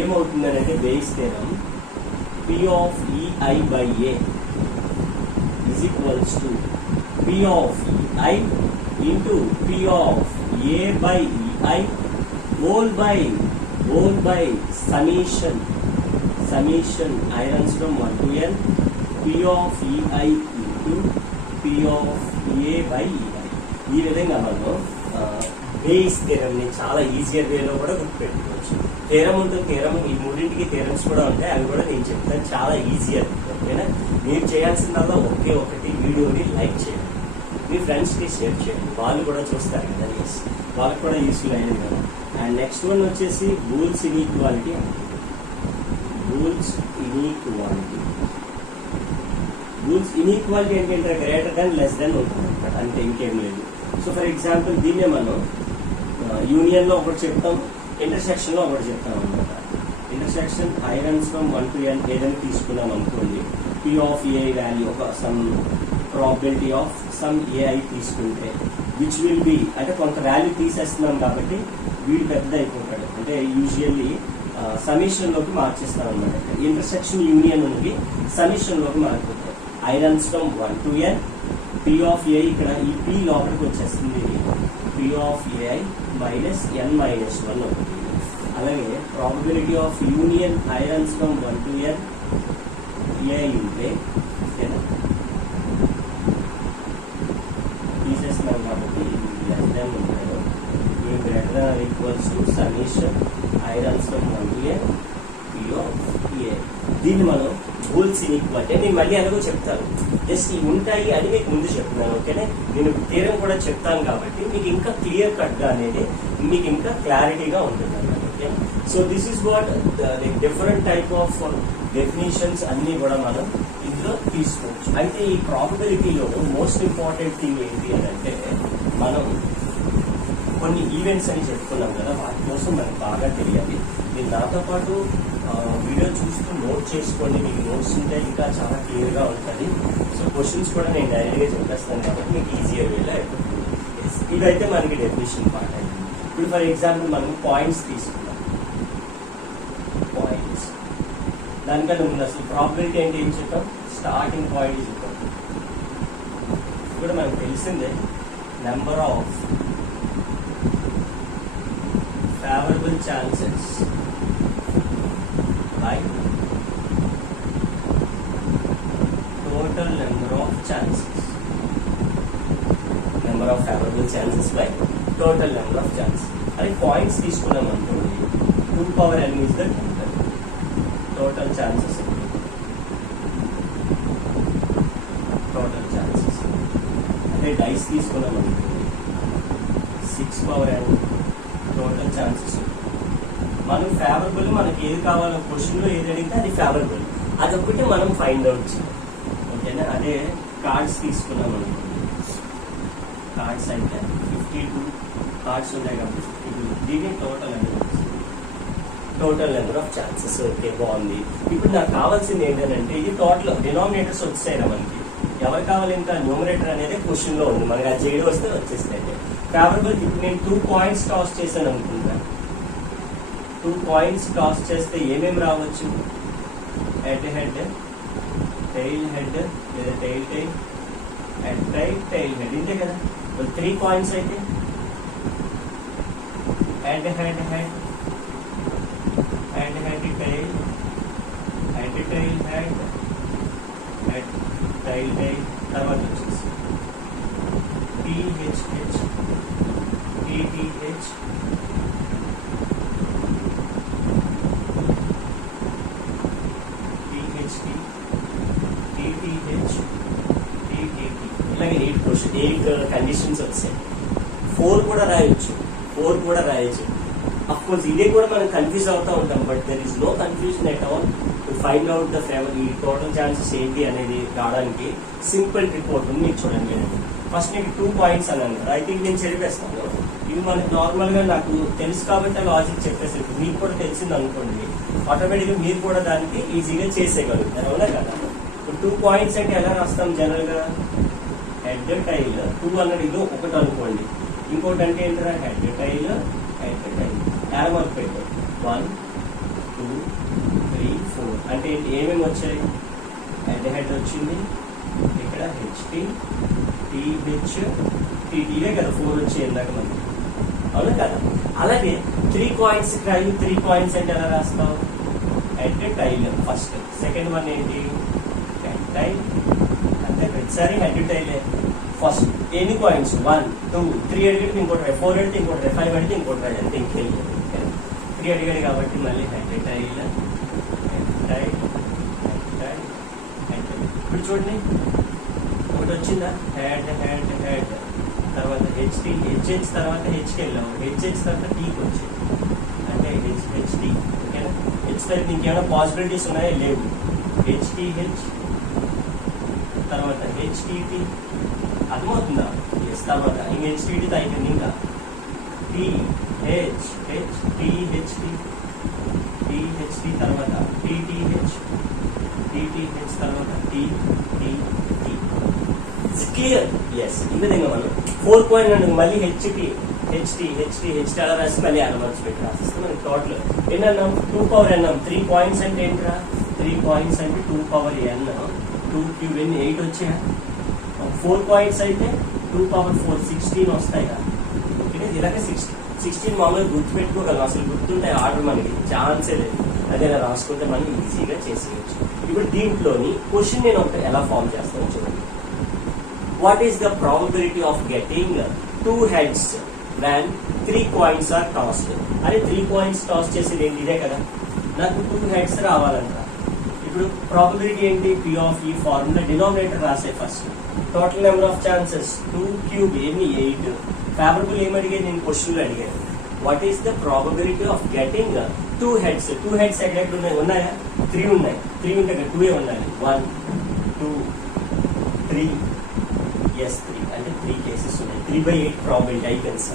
ఏమవుతుందంటే base theorem P of EI by A is equals to P of EI into P of A by EI whole by summation irons from 1 to n P of EI into P of A by EI. ఈ విధంగా మనం base theorem ని చాలా easier వేలో కూడా గుర్తుపెట్టుకోవచ్చు. Theorem ఉంటుంది, theorem ఈ మూడింటికి థీరమ్స్ కూడా ఉంటాయి, అవి కూడా నేను చెప్తాను, చాలా ఈజియర్. ఓకేనా, మీరు చేయాల్సిందల్లా ఒకే ఒకటి, వీడియోని లైక్ చేయండి, మీ ఫ్రెండ్స్కి షేర్ చేయండి, వాళ్ళు కూడా చూస్తారు కదా, వాళ్ళకి కూడా యూస్ఫుల్ అయింది కదా. అండ్ నెక్స్ట్ వన్ వచ్చేసి రూల్స్ ఇన్ఈక్వాలిటీ. రూల్స్ ఇన్ఈక్వాలిటీ ఏంటంటే గ్రేటర్ దాన్ లెస్ దాన్ ఉంటుంది అనమాట, అంతే, ఇంకేం లేదు. సో ఫర్ ఎగ్జాంపుల్ దీన్నే మనం యూనియన్లో ఒకటి చెప్తాం, ఇంటర్సెక్షన్లో ఒకటి చెప్తాం అనమాట. Intersection irons from 1 to n ఏదైనా తీసుకున్నాం అనుకోండి, P of A వాల్యూ ఒక some probability of some AI తీసుకుంటే విచ్ విల్ బి, అంటే కొంత వాల్యూ తీసేస్తున్నాం కాబట్టి వీడు పెద్ద అయిపోతాడు, అంటే యూజువల్లీ సమీషన్లోకి మార్చేస్తాం అనమాట. ఇంటర్సెక్షన్ యూనియన్ ఉంది, సమీషన్లోకి మారిపోతాయి. Irons from 1 to n P of A, ఇక్కడ ఈ P లోపలికి వచ్చేస్తుంది, P of AI minus n minus 1 అవుతుంది. అలాగే probability of union I runs from 1 to n AI ఉంటే తీసేస్తున్నాం కాబట్టి లెస్ దాన్ ఉంటాడు, greater than equals to summation irons from 1 to n P of A. దీన్ని మనం రూల్స్ ఇన్ఈక్వాలిటీ, నేను మళ్ళీ అలాగో చెప్తాను, జస్ట్ ఇవి ఉంటాయి అని మీకు ముందు చెప్తున్నాను. ఓకేనే, నేను థీరం కూడా చెప్తాను కాబట్టి మీకు ఇంకా క్లియర్ కట్గా అనేది మీకు ఇంకా క్లారిటీగా ఉంటుంది అన్నమాట. Okay, so this is what like different type of definitions అన్ని కూడా మనం ఇందులో తీసుకోవచ్చు. అయితే ఈ ప్రాబబిలిటీలో మోస్ట్ ఇంపార్టెంట్ థింగ్ ఏంటి అని అంటే, మనం కొన్ని ఈవెంట్స్ అని చెప్పుకున్నాం కదా, వాటి కోసం మనకు బాగా తెలియాలి. మీరు నాతో పాటు వీడియో చూస్తూ నోట్ చేసుకోండి, మీకు నోట్స్ ఉంటే ఇంకా చాలా క్లియర్గా ఉంటుంది. సో క్వశ్చన్స్ కూడా నేను డైరెక్ట్గా చెప్పేస్తాను కాబట్టి మీకు ఈజీగా వేలో అయిపోతుంది. ఇదైతే మనకి డెఫినేషన్ పార్ట్ అయింది. ఇప్పుడు ఫర్ ఎగ్జాంపుల్ మనం పాయింట్స్ తీసుకున్నాం, పాయింట్స్ దానికన్నా ముందు అసలు ప్రాబిలిటీ అంటే ఏం చెప్పాం, స్టార్టింగ్ పాయింట్ చెప్పాం. ఇప్పుడు మనకు తెలిసిందే number of favourable chances by total number of chances. Number of favorable chances by total number of chances. అదే పాయింట్స్ తీసుకున్నాం అనుకోండి, 2 power n is the total chances. Total chances అంటే అదే డైస్ తీసుకున్నాం అనుకోండి 6 పవర్ n టోటల్ ఛాన్సెస్. మనం favourable మనకి ఏది కావాలో క్వశ్చన్లో ఏది అడిగితే అది ఫేవరబుల్, అదొక్కటి మనం ఫైండ్ అవుట్ చేయాలి. ఓకేనా? అదే కార్డ్స్ తీసుకున్నాం అనుకోండి, కార్డ్స్ అయితే 52 కార్డ్స్ ఉన్నాయి కాబట్టి 52 దీని total number of chances. Okay, బాగుంది. ఇప్పుడు నాకు కావాల్సింది ఏంటంటే ఇది టోటల్ డినామినేటర్స్ వచ్చాయి మనకి. ఎవరు కావాలి? ఇంకా న్యూమరేటర్ అనేది క్వశ్చన్ లో ఉంది, మనకి అది చేయడం వస్తే వచ్చేస్తాయి. ఫేవరబుల్ ఇప్పుడు నేను 2 పాయింట్స్ టాస్ చేశాను అనుకుంటా. 2 పాయింట్స్ టాస్ చేస్తే ఏమేమి రావచ్చు? హెడ్ హెడ్, టైల్ హెడ్ లేదా tail tail, head tail, tail head, ఇంతే కదా. 3 పాయింట్స్ అయితే head head head, head head tail, head tail head, head tail tail, తర్వాత వచ్చేసి T H H, T T H, T H T, T T H, T T T, ఇలాగే 8 కండిషన్స్ వచ్చాయి. 4 కూడా రాయొచ్చు, 4 కూడా రాయొచ్చు. అఫ్ కోర్స్ ఇదే కూడా మనం కన్ఫ్యూజ్ అవుతూ ఉంటాం, but there is no confusion at all to find out the favour. ఈ టోటల్ ఛాన్సెస్ ఏంటి అనేది రావడానికి సింపుల్ రిపోర్ట్ ఉంది, మీరు చూడండి. ఫస్ట్ నీకు 2 పాయింట్స్ అని అన్నారు, ఐ థింక్ నేను చెరిపేస్తాను. ఇవి మనకి నార్మల్ గా నాకు తెలుసు కాబట్టి లాజిక్ చెప్పేసి, మీకు కూడా తెలిసింది అనుకోండి, ఆటోమేటిక్గా మీరు కూడా దానికి ఈజీగా చేసేయగలుగుతారు, అవునా కదా? ఇప్పుడు 2 పాయింట్స్ అంటే ఎలా రాస్తాం జనరల్ గా? హెడ్ టైల్ 2 అన్నది ఇది ఒకటి అనుకోండి, ఇంకోటి అంటే ఏంటరా? Head tail, head tail, arrow mark పెట్టు. 1 2 3 4 అంటే ఏమేమి వచ్చాయి? హెడ్ హెడ్ వచ్చింది, ఇక్కడ హెచ్టి, టీహెచ్, టీటీవే కదా 4 వచ్చాయి ఇందాక మనకి, అవునా కదా? అలాగే 3 పాయింట్స్ టైల్, 3 పాయింట్స్ అంటే ఎలా రాస్తావు? Head tail first, second one ఏంటి? హెడ్ టైల్, అంటే ప్రతిసారి హెడ్ టైలే ఫస్ట్. ఎన్ని పాయింట్స్? 1 2 3 అడిగితే ఇంకోటి 4 అడిగితే ఇంకోటి 5 అడిగితే ఇంకోటి అంటే ఇంకెళ్ళి 3 అడిగాడు కాబట్టి మళ్ళీ head tail, head tail, head tail, head tile. ఇప్పుడు చూడండి ఒకటి వచ్చిందా? హెడ్ హెడ్ హెడ్, తర్వాత హెచ్టి, హెచ్హెచ్ తర్వాత హెచ్కి వెళ్ళాము, హెచ్హెచ్ తర్వాత టీకి వచ్చింది అంటే హెచ్టి. ఓకేనా? హెచ్ తర్వాత ఇంకేమైనా పాసిబిలిటీస్ ఉన్నాయా? లేవు. హెచ్టిహెచ్ తర్వాత హెచ్టిటి, అర్థమవుతుందా? ఎస్. తర్వాత ఇంక హెచ్టిటితో అయిపోయింది. ఇంకా టీహెచ్ హెచ్, టీహెచ్టి, టీహెచ్టి తర్వాత టీటీహెచ్, టీటీహెచ్ తర్వాత టీటీటీ. క్లియర్? ఎస్. ఈ విధంగా మనం 4 పాయింట్ అంటే మళ్ళీ హెచ్టి, హెచ్టి, హెచ్టి, హెచ్టి అలా రాసి మళ్ళీ అనవర్స్ పెట్టి రాసిస్తే మనకి టోటల్ ఎన్నన్నాం? 2 power n. 3 పాయింట్స్ అంటే ఏంట్రా? 3 పాయింట్స్ అంటే 2 పవర్ n, 2 క్యూబ్ ఎన్ని 8 వచ్చాయా? 4 పాయింట్స్ అయితే 2 పవర్ 4 16 వస్తాయి కదా. ఓకే, ఇలాగే 16 మామూలుగా గుర్తుపెట్టుకోగలం, అసలు గుర్తుంటాయి ఆర్డర్ మనకి ఛాన్సే లేదు. అదే ఇలా రాసుకుంటే మనం ఈజీగా చేసేయచ్చు. ఇప్పుడు దీంట్లోని క్వశ్చన్ నేను ఒకటి ఎలా ఫామ్ చేస్తాను చూడండి. What is the probability of getting 2 heads when 3 coins are tossed? అదే 3 coins టాస్ చేసేది ఏంటి? ఇదే కదా, నాకు 2 heads రావాలంట. ఇప్పుడు ప్రాబబిలిటీ ఏంటి? P of E formula denominator రాసే first. Total number of chances 2 cube ఎన్ని 8. ఫేవరబుల్ ఏమి అడిగాను నేను క్వశ్చన్లో అడిగాను. What is the probability of getting 2 heads? 2 heads ఎక్కడ ఉన్నాయా? 3 ఉన్నాయి. 3 ఉంటే 2 ఉండాలి. 1 2 3, ఎస్ 3 అంటే 3 కేసెస్ ఉన్నాయి. 3/8 ప్రాబిలిటీ అయిపోయింది.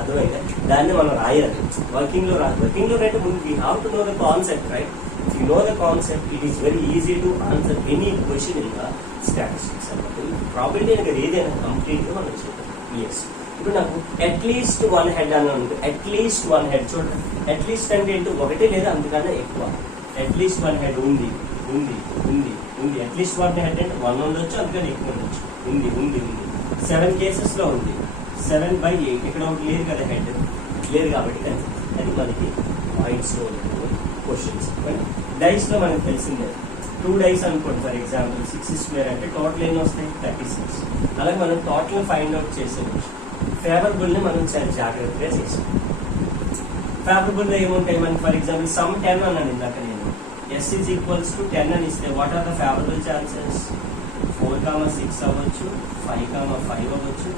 అర్థమైతే దాన్ని మనం రాయాలి వర్కింగ్ లో. వర్కింగ్ లో అంటే ముందు we have to know the concept, right? If you know the concept it is very easy to answer any question in the statistics అన్నమాట. ప్రాబిలిటీ అనేది ఏదైనా కంప్లీట్ గా మనం చేద్దాం. ఎస్. ఇప్పుడు నాకు అట్లీస్ట్ 1 head అని ఉంటుంది. అట్లీస్ట్ 1 head చూడండి. అట్లీస్ట్ అంటే ఏంటో ఒకటి లేదా అంతకన్నా ఎక్కువ. అట్లీస్ట్ 1 head ఉంది ఉంది ఉంది ఉంది. అట్లీస్ట్ 1 head అంటే 1 ఉండొచ్చు, అంతకన్నా ఎక్కువ ఉండొచ్చు. ఉంది ఉంది ఉంది. 7 కేసెస్ లో ఉంది. 7/8 ఇక్కడ ఒకటి లేదు కదా, హెడ్ లేదు కాబట్టి అది మనకి పాయింట్స్ లో క్వశ్చన్స్. డైస్ లో మనకు తెలిసిందే 2 dice అనుకోండి ఫర్ ఎగ్జాంపుల్ 6 స్క్వేర్ అంటే టోటల్ ఎన్ని వస్తాయి? 36. అలాగే మనం టోటల్ ఫైండ్ అవుట్ చేసేవచ్చు. ఫేవరబుల్ ని మనం చాలా జాగ్రత్తగా చేసాం. ఫేవరబుల్ లో ఏముంటాయి మనకి? ఫర్ ఎగ్జాంపుల్ సమ్ 10 అన్నాను ఇందాక నేను. S is equals to 10 అని ఇస్తే what are the favourable chances? 4 5,6 అవ్వచ్చు, 5,5 అవ్వచ్చు,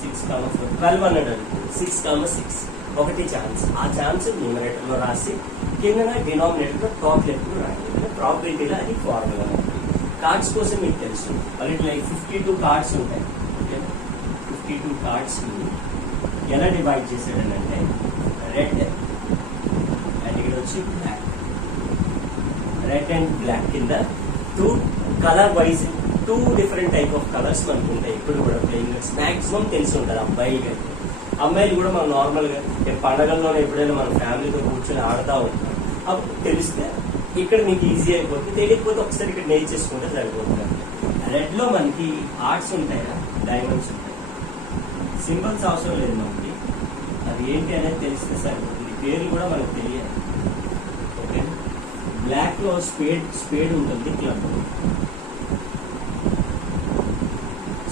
6,4, 1200 అనుకోండి. 6,6 ఒకటి ఛాన్స్. ఆ ఛాన్స్ న్యూమరేటర్ లో రాసి కింద డినామినేటర్ లో టోటల్ ఎప్పుడు రాయాలి. ప్రాబిలిటీలో అది ఫార్ములా. కార్డ్స్ కోసం మీకు తెలుసు, మరి లైక్ 52 కార్డ్స్ ఉంటాయి. 52 కార్డ్స్ ఎలా డివైడ్ చేశాడనంటే రెడ్ అండ్ ఇక్కడ వచ్చి బ్లాక్, రెడ్ అండ్ బ్లాక్ కింద 2 colour wise 2 different type of colours మనకు ఉంటాయి. ఇప్పుడు కూడా ప్లేయింగ్ మాక్సిమం తెలిసి ఉంటుంది అబ్బాయికి. అమ్మాయిలు కూడా మనం నార్మల్ గా పండగల్లోనే ఎప్పుడైనా మన ఫ్యామిలీతో కూర్చొని ఆడుతూ ఉంటాం. అప్పుడు తెలిస్తే ఇక్కడ మీకు ఈజీ అయిపోతుంది. తెలియకపోతే ఒకసారి ఇక్కడ నేర్చేసుకుంటే సరిపోతుంది. రెడ్ లో మనకి ఆర్ట్స్ ఉంటాయా, డైమండ్స్ ఉంటాయి. సింబల్స్ అవసరం లేదు మనకి, అది ఏంటి అనేది తెలిస్తే సరిపోతుంది. పేర్లు కూడా మనకు తెలియాలి. ఓకే. బ్లాక్ లో స్పేడ్ ఉంటుంది, క్లబ్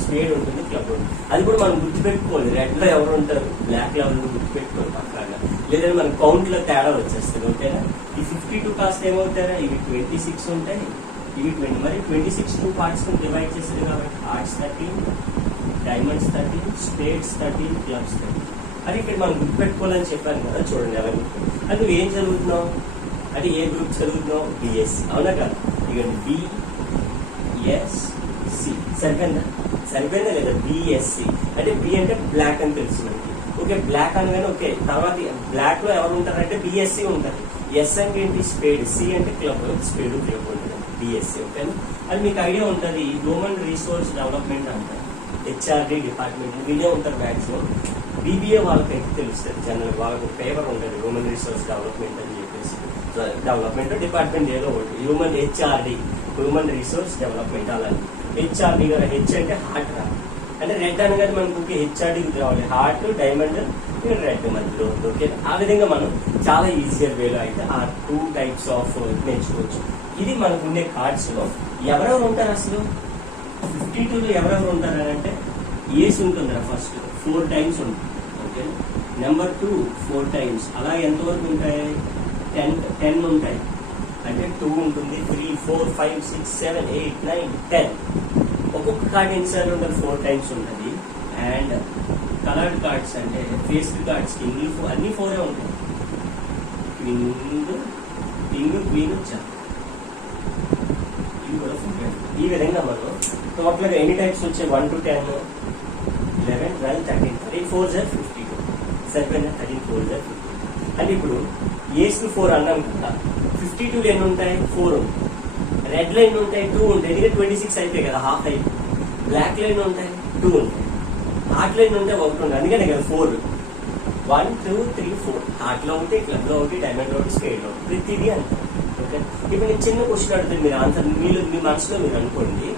స్పేడ్ ఉంటుంది, క్లబ్ ఉంటుంది. అది కూడా మనం గుర్తుపెట్టుకోవాలి. రెడ్ లో ఎవరు ఉంటారు, బ్లాక్ లో ఎవరు గుర్తుపెట్టుకోవాలి పక్కగా. లేదంటే మన కౌంట్ లో తేడా వచ్చేస్తుంది. ఓకేనా. ఈ 52 కాస్ట్ ఏమవుతారా, ఇవి 26 ఉంటాయి, ఇవి 20. మరి 26 2 పార్ట్స్ డివైడ్ చేశారు కాబట్టి ఆర్ట్స్ 13, డైమండ్స్ 13, స్పేడ్స్ 13, క్లబ్స్ 13. అది ఇక్కడ మనం గుర్తుపెట్టుకోవాలని చెప్పాను కదా. చూడండి ఎలా గుర్తు. అది నువ్వు ఏం చదువుతున్నావు, అది ఏ గ్రూప్ చదువుతున్నావు, బిఎస్సి. అవునా కదా. ఇక బిఎస్సి సరిపోయిందా లేదా. బిఎస్సి అంటే బి అంటే బ్లాక్ అని తెలుసు మనకి. ఓకే. బ్లాక్ అనగానే ఓకే. తర్వాత బ్లాక్ లో ఎవరు ఉంటారంటే బిఎస్సి ఉంటారు. ఎస్ అంటే ఏంటి, స్పేడ్. సి అంటే క్లబ్, స్పేడ్ క్లబ్ ఉంటుంది, బిఎస్సి. ఓకేనా. అది మీకు ఐడియా ఉంటుంది. హ్యూమన్ రిసోర్స్ డెవలప్మెంట్ అంటారు, హెచ్ఆర్డి డిపార్ట్మెంట్. వినే ఉంటారు మ్యాక్సిమం. బీబీఏ వాళ్ళకైతే తెలుస్తుంది. జనరల్ వాళ్ళకు పేపర్ ఉంటుంది, హ్యూమన్ రిసోర్స్ డెవలప్మెంట్ అని చెప్పేసి. డెవలప్మెంట్ డిపార్ట్మెంట్ ఏదో ఒకటి. Human HRD, human resource development. అలాగే హెచ్ఆర్డి కదా. హెచ్ అంటే హార్ట్ రా, అంటే రెడ్ అనగానే మనకు హెచ్ఆర్డి రావాలి. హార్ట్, డైమండ్, రెడ్ మధ్యలో. ఓకే. ఆ విధంగా మనం చాలా ఈజియర్ వేలో అయితే ఆ 2 టైప్స్ ఆఫ్ నేర్చుకోవచ్చు. ఇది మనకు ఉండే కార్డ్స్ లో ఎవరెవరు ఉంటారు అసలు. 52లో ఎవరెవరు ఉంటారు అంటే ఏస్ ఉంటుంది ఫస్ట్ 4 టైమ్స్ ఉంటుంది. ఓకే. Number 2 4 times. అలా ఎంతవరకు ఉంటాయి, 10 ఉంటాయి. అంటే 2 ఉంటుంది, 3 4 5 6 7 8 9 10. ఒక్కొక్క కార్డ్ ఎన్నిసార్లు ఉంటుంది, 4 టైమ్స్ ఉంటుంది. అండ్ కలర్డ్ కార్డ్స్ అంటే ఫేస్డ్ కార్డ్స్ అన్ని 4 ఉంటాయి. కింగ్, క్వీన్, జాక్, ఇవి కూడా 4. ఈ విధంగా మనం టోటల్ గా ఎన్ని టైప్స్ వచ్చాయి, 1 to 10, 11 12 13 13 4 52. సరిపోయినా 13 4 52. అంటే ఇప్పుడు ఏస్ 4 అన్నాం కదా. 52 ఎన్ని ఉంటాయి, 4 ఉంటాయి. రెడ్ లో ఎన్ని ఉంటాయి, 2 ఉంటాయి. ఎందుకంటే 26 అయిపోయాయి కదా, హాఫ్ అయిపోయి. బ్లాక్ లో ఎన్ని ఉంటాయి, 2 ఉంటాయి. హార్ట్ లో ఎన్ని ఉంటాయి, 1 ఉంటాయి. అందుకనే కదా 4. 1 2 3 4. హార్ట్ లో ఒకటి, క్లబ్ లో ఒకటి, డైమండ్ లో ఒకటి, స్పేడ్ లో ఒకటి, ప్రతిదీ అంటారు. ఓకే. ఇప్పుడు నేను చిన్న క్వశ్చన్ అడుగుతాను, మీరు ఆన్సర్ మీ మనసులో మీరు అనుకోండి.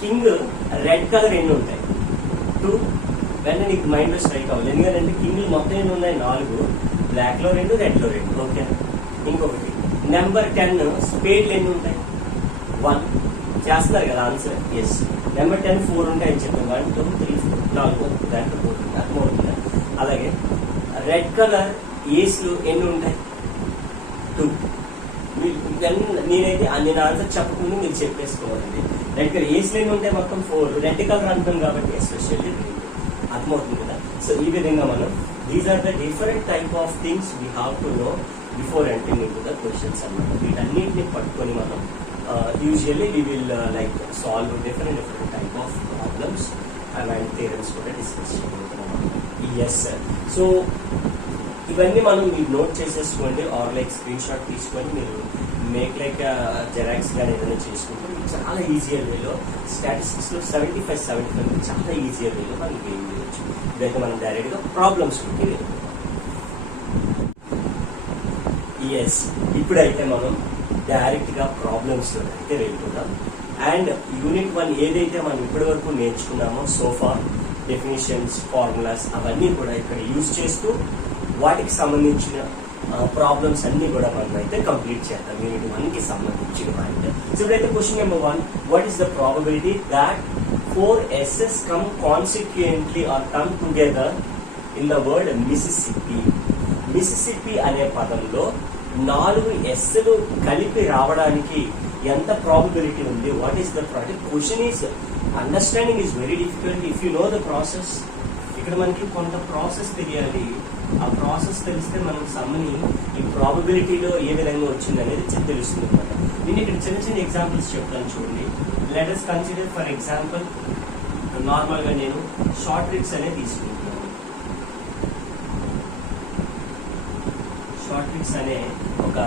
కింగ్ రెడ్ కలర్ ఎన్ని ఉంటాయి, 2. వెంటనే నీకు మైండ్ లో స్ట్రైక్ అవ్వాలి. ఎందుకంటే కింగ్ మొత్తం ఎన్ని ఉన్నాయి, 4. బ్లాక్ లో 2, రెడ్ లో 2. ఓకే. ఇంకొకటి నెంబర్ 10 స్పేడ్ ఎన్ని ఉంటాయి, 1. చేస్తున్నారు కదా ఆన్సర్. ఎస్. నెంబర్ 10 4 ఉంటాయి అని చెప్పాను. 1 2 3 4 4 దాంట్లో పోతుంది, అర్థమవుతుంది. అలాగే రెడ్ కలర్ ఏస్లు ఎన్ని ఉంటాయి, 2. నేనైతే నేను ఆన్సర్ చెప్పకుండా మీరు చెప్పేసుకోవాలండి. రెడ్ కలర్ ఏస్లు ఎన్ని ఉంటాయి, మొత్తం 4. రెడ్ కలర్ అంటాం కాబట్టి ఎస్పెషల్లీ అర్థమవుతుంది కదా. సో ఈ విధంగా మనం these are the different type of things we have to know before entering in to the questions అన్నమాట. వీటన్నిటిని పట్టుకొని మనం usually we will like solve different type of problems and theorems కూడా డిస్కస్ చేయబోతున్నాం. Yes sir. సో ఇవన్నీ మనం మీరు నోట్ చేసేసుకోండి, ఆర్ లైక్ స్క్రీన్ షాట్ తీసుకొని మీరు మేక్ లైక్ జెరాక్స్ కానీ ఏదైనా చేసుకుంటే మీకు చాలా ఈజియర్ వేలో స్టాటిస్టిక్స్ లో 75 చాలా ఈజియర్ వేలో మనం గెయిన్ చేయవచ్చు. ఇదైతే మనం డైరెక్ట్ గా ప్రాబ్లమ్స్ ఎస్. ఇప్పుడైతే మనం డైరెక్ట్ గా ప్రాబ్లమ్స్ అయితే వెళ్ళిపోదాం. అండ్ యూనిట్ 1 ఏదైతే మనం ఇప్పటి వరకు నేర్చుకున్నామో సోఫార్ డెఫినేషన్స్, ఫార్ములాస్ అవన్నీ కూడా ఇక్కడ యూజ్ చేస్తూ వాటికి సంబంధించిన ప్రాబ్లమ్స్ అన్ని కూడా మనం అయితే కంప్లీట్ చేద్దాం యూనిట్ 1 కి సంబంధించిన వాటి. సో ఇప్పుడైతే question number 1, what is the probability that 4 S's come consequently or come together in the word Mississippi? Mississippi అనే పదంలో 4 S'లు కలిపి రావడానికి ఎంత ప్రాబిలిటీ ఉంది, what is the project. Question is understanding is very difficult if you know the process. ఇక్కడ మనకి కొంత process తెలియాలి. ఆ ప్రాసెస్ తెలిస్తే మనం సమ్ని ఈ ప్రాబబిలిటీలో ఏ విధంగా వచ్చింది అనేది తెలుస్తుంది అనమాట. నేను ఇక్కడ చిన్న చిన్న ఎగ్జాంపుల్స్ చెప్తాను చూడండి. Let us consider for example నార్మల్గా నేను షార్ట్ ట్రిక్స్ అనేది తీసుకుంటున్నాను. షార్ట్ ట్రిక్స్ అనే ఒక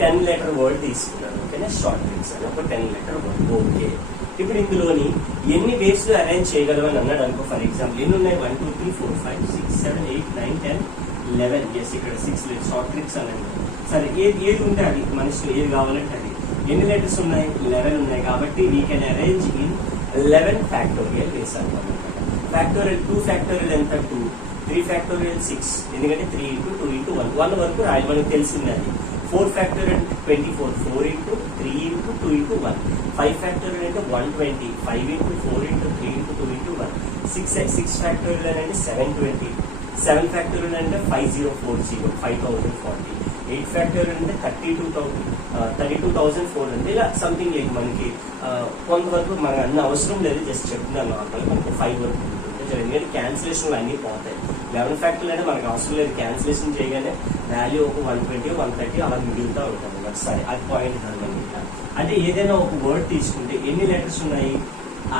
10 letter వర్డ్ తీసుకున్నాను. ఓకేనా, షార్ట్ ట్రిక్స్ అని ఒక 10 letter వర్డ్. ఓకే, ఇప్పుడు ఇందులోని ఎన్ని వేస్ లో అరేంజ్ చేయగలవని అన్నాడు అనుకో. ఫర్ ఎగ్జాంపుల్ ఎన్ని ఉన్నాయి, 1 2 3 4 5 6 7 8 9 10 11. ఎస్, ఇక్కడ 6 షార్ట్ ట్రిక్స్ అనండి. సరే, ఏది ఉంటే అది మనసులో ఏది కావాలంటే అది. ఎన్ని లెటర్స్ ఉన్నాయి, 11 ఉన్నాయి. కాబట్టి we can arrange in 11 factorial వేస్ అంటాం. ఫ్యాక్టోరియల్ 2 ఫ్యాక్టోరియల్ ఎంత, 2 3 ఫ్యాక్టోరియల్ 6, ఎందుకంటే 3 into 2 into 1 1 వరకు రాయాలి, మనకు తెలిసింది అది. 4 factorial 24 4 into 3 into 2 into 1. 5 factorial అంటే 120 5 into 4 into 3 into 2 into 1. 6 factorial అంటే 720. 7 ఫ్యాక్టోరియల్ అంటే 5040 5040. 8 ఫ్యాక్టోరియల్ అంటే 32,400. ఇలా సంథింగ్ మనకి కొంతవరకు మనకు అన్ని అవసరం లేదు, జస్ట్ చెప్తున్నాను. నార్మల్ మనకు 5 వరకు ఉంటుంది. ఎందుకంటే క్యాన్సిలేషన్ అన్నీ పోతాయి. 11 ఫ్యాక్టోరియల్ అంటే మనకు అవసరం లేదు, క్యాన్సిలేషన్ చేయగానే వాల్యూ ఒక 120 130 అలా మిగులుతూ ఉంటుంది. సరే, అది పాయింట్ అనమాట. అంటే ఏదైనా ఒక వర్డ్ తీసుకుంటే ఎన్ని లెటర్స్ ఉన్నాయి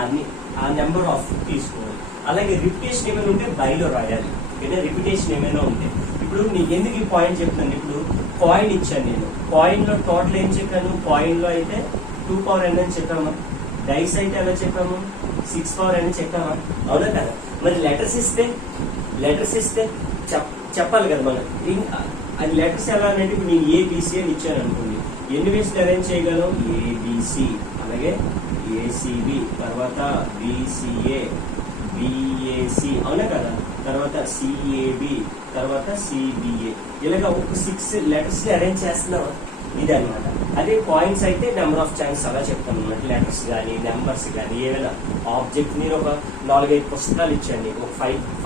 అన్ని ఆ నెంబర్ ఆఫ్ తీసుకోవాలి. అలాగే రిపిటేషన్ ఏమైనా ఉంటే బైలో రాయాలి. రిపిటేషన్ ఏమైనా ఉంటే, ఇప్పుడు నీకు ఎందుకు ఈ పాయింట్ చెప్తున్నాను, ఇప్పుడు కాయిన్ ఇచ్చాను నేను. కాయిన్ లో టోటల్ ఏం చెప్పాను, కాయిన్ లో అయితే 2 power n అని చెప్పామా, డైస్ అయితే ఎలా చెప్పాము 6 power n అని చెప్పామా, అవునా కదా. మరి లెటర్స్ ఇస్తే చెప్పాలి కదా మనం. అది లెటర్స్ ఎలా అంటే ఇప్పుడు నేను ఏబిసి అని ఇచ్చాను అనుకోండి, ఎన్ని వేస్ అరేంజ్ చేయగలం, ఏబిసి, అలాగే ఏసీబి, తర్వాత బిసిఏ, బిఏసి, అవునా కదా, తర్వాత సిఏబి, తర్వాత సిబిఏ, ఇలాగా ఒక 6 లెటర్స్ అరేంజ్ చేస్తున్నావా, ఇది అనమాట. అదే పాయింట్స్ అయితే నెంబర్ ఆఫ్ ఛాన్స్ అలా చెప్తాను అనమాట. లెటర్స్ కానీ నెంబర్స్ కానీ ఏమైనా ఆబ్జెక్ట్, మీరు ఒక 4-5 పుస్తకాలు ఇచ్చండి, ఒక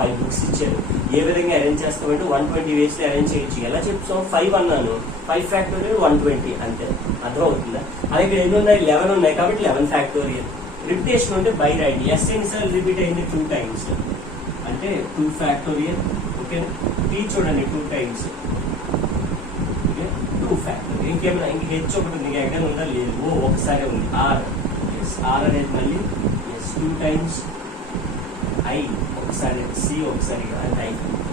5 books ఇచ్చారు, ఏ విధంగా అరేంజ్ చేస్తామంటే 120 వేస్ అరేంజ్ చేయొచ్చు. ఎలా చెప్తాం, 5 అన్నాను, 5 ఫ్యాక్టోరియల్ 120 అంతే, అర్థమవుతుందా. అలాగే ఇక్కడ ఎన్ని ఉన్నాయి, 11 ఉన్నాయి, కాబట్టి 11 ఫ్యాక్టోరియల్. రిపిటేషన్ ఉంటే బై రాయండి. ఎస్ ఎన్నిసార్లు రిపీట్ అయింది, 2 times, అంటే 2 ఫ్యాక్టోరియల్. ఓకే, టీ చూడండి 2 times, 2 ఫ్యాక్టోరియల్. ఇంకేమైనా ఇంక హెచ్ ఒకటి ఉంది, ఎక్కడ ఉందా, లేదు, ఓ ఒకసారి ఉంది. ఆర్, ఎస్, ఆర్ అనేది మళ్ళీ ఎస్ 2 times. ఐ ఒకసారి, సి ఒకసారి, అంటే ఐ.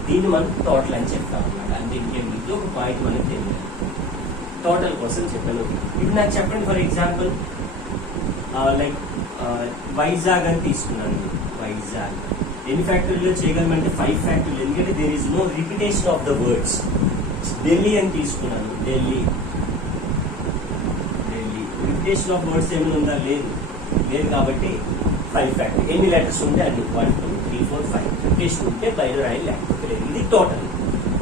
దీన్ని మనం టోటల్ అని చెప్తాం అన్నమాట. అంటే ఇంకేం ఇది ఒక పాయింట్ మనకి తెలియదు, టోటల్ కోసం చెప్పాను. ఇప్పుడు నాకు చెప్పండి, ఫర్ ఎగ్జాంపుల్ లైక్ వైజాగ్ అని తీసుకున్నాను. వైజాగ్ ఎన్ని ఫ్యాక్టరీలో చేయగలమంటే 5 ఫ్యాక్టరీలు, ఎందుకంటే there is no repetition of the words. Delhi అని తీసుకున్నాను, ఢిల్లీ రిపిటేషన్ ఆఫ్ వర్డ్స్ ఏమైనా ఉందా, లేదు కాబట్టి 5 ఫ్యాక్టరీ. ఎన్ని లెటర్స్ ఉంటే అన్ని 1 2 3 4 5 రిపిటేషన్ ఉంటే బయట రాయి, లేకపోతే లేదు. ఇది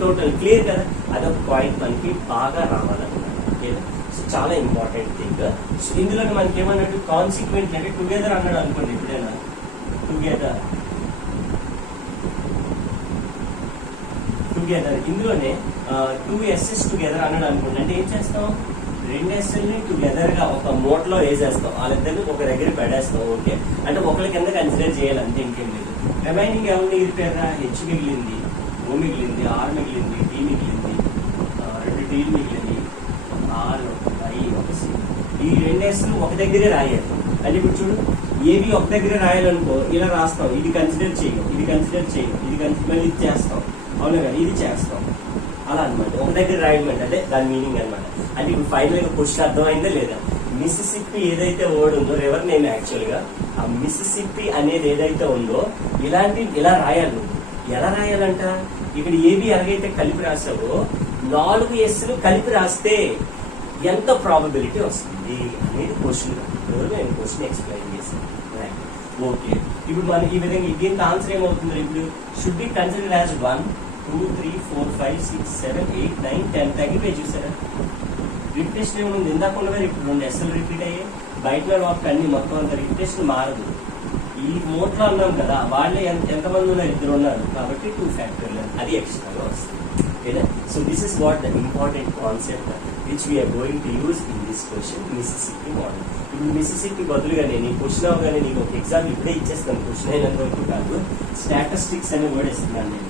టోటల్ క్లియర్ కదా. అదొక పాయింట్ మనకి బాగా రావాలన్నమాట. ఓకేనా, సో చాలా ఇంపార్టెంట్ థింగ్. సో ఇందులో మనకి ఏమన్నట్టు కాన్సిక్వెంట్ అంటే టుగెదర్ అన్నాడు అనుకోండి, ఎప్పుడైనా టుగెదర్ ఇందులోనే 2 SS టుగెదర్ అన్నాడు అనుకోండి, అంటే ఏం చేస్తాం, 2 SLని టుగెదర్ గా ఒక మోట్ లో వేసేస్తాం, వాళ్ళిద్దరిని ఒక దగ్గర పెడేస్తాం. ఓకే, అంటే ఒకరి కింద కన్సిడర్ చేయాలి, అంతే, ఇంకేం లేదు. రిమైనింగ్ ఏమన్నా ఇరిపోయారా, హెచ్ మిగిలింది, ఓ మిగిలింది, ఆర్ మిగిలింది, డి మిగిలింది, 2 డీలు మిగిలింది, ఆర్, ఐ, ఒక సి. ఈ 2 Sలు ఒక దగ్గరే రాయాలి. అంటే ఇప్పుడు చూడు, ఏవి ఒక దగ్గర రాయాలనుకో ఇలా రాస్తాం, ఇది కన్సిడర్ చేయం, ఇది మళ్ళీ ఇది చేస్తాం, అవునా కదా, ఇది చేస్తాం, అలా అనమాట. ఒక దగ్గర రాయడం అంటే దాని మీనింగ్ అనమాట. అంటే ఇప్పుడు ఫైనల్ గా క్వశ్చన్ అర్థమైందా లేదా. మిసిసిప్పి ఏదైతే వర్డ్ ఉందో, రివర్ నేమ్ యాక్చువల్ గా, ఆ మిసిసిప్పి అనేది ఏదైతే ఉందో ఇలా రాయాలి. నువ్వు ఎలా రాయాలంట, ఇక్కడ ఏబి ఎలాగైతే కలిపి రాసావో 4 Sలు కలిపి రాస్తే ఎంత ప్రాబబిలిటీ వస్తుంది అనేది క్వశ్చన్. నేను క్వశ్చన్ ఎక్స్ప్లెయిన్ చేశాను. ఓకే, ఇప్పుడు మనం ఈ విధంగా దీనికి ఆన్సర్ ఏమవుతుంది, ఇప్పుడు షుడ్ బి కన్సిడర్ యాజ్ 1 2 3 4 5 6 7 8 9 10 తగ్గిపోయి చూసారా. రిపిటేషన్ ఏముంది, ఇందాక ఉన్నవే ఇప్పుడు 2 Sలు రిపీట్ అయ్యాయి. బయట వాటికి అన్ని మొత్తం అంత రిపిటేషన్ మారదు. ఈ మోట్లో అన్నాం కదా, వాళ్ళే ఎంతమంది ఉన్నారు, 2 ఉన్నారు, కాబట్టి 2 ఫ్యాక్టరీలు అది ఎక్స్ట్రాగా వస్తుంది. ఓకేనా, so this is what the important concept. which we are going to use in this question, Mississippi model. ఇప్పుడు మిసిసిపి బదులుగా నేను ఈ క్వశ్చన్ అవగానే నీకు ఒక ఎగ్జామ్ ఇప్పుడే ఇచ్చేస్తాను. క్వశ్చన్ అయినంత వరకు కాదు, స్టాటిస్టిక్స్ అనే వర్డ్ ఇస్తున్నాను నేను.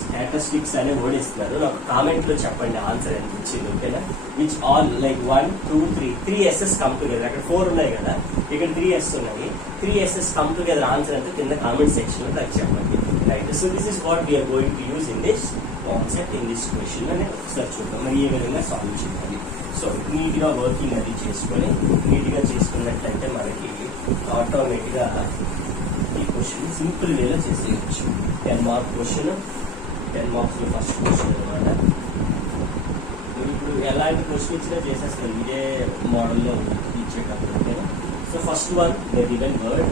స్టాటిస్టిక్స్ అనే వర్డ్ ఇస్తున్నారు. నాకు కామెంట్ లో చెప్పండి ఆన్సర్ ఎంత వచ్చింది, ఓకేనా? Which all like 1 2 3 3 S S come together. అక్కడ 4 ఉన్నాయి కదా, ఇక్కడ 3 ఎస్ ఉన్నాయి. 3 ఎస్ఎస్ కమ్ టుగెదర్ ఆన్సర్ అంటే కింద కామెంట్ సెక్షన్ లో నాకు చెప్పండి. Right, so this is what we are going to use in this concept in this question అని ఒకసారి చూద్దాం. మరి ఏ విధంగా సాల్వ్ చేయాలి. సో నీట్ గా వర్కింగ్ అది చేసుకొని నీట్ గా చేసుకున్నట్లయితే మనకి ఆటోమేటిక్ గా ఈ క్వశ్చన్ సింపుల్ వేలో చేసేయచ్చు. 10 మార్క్ క్వశ్చన్, 10 మార్క్స్ లో ఫస్ట్ క్వశ్చన్ అనమాట. ఇప్పుడు ఎలాంటి క్వశ్చన్ ఇచ్చినా చేసేస్తాను, ఇదే మోడల్లో ఇచ్చేటప్పుడు, ఓకేనా? So first one, the given word.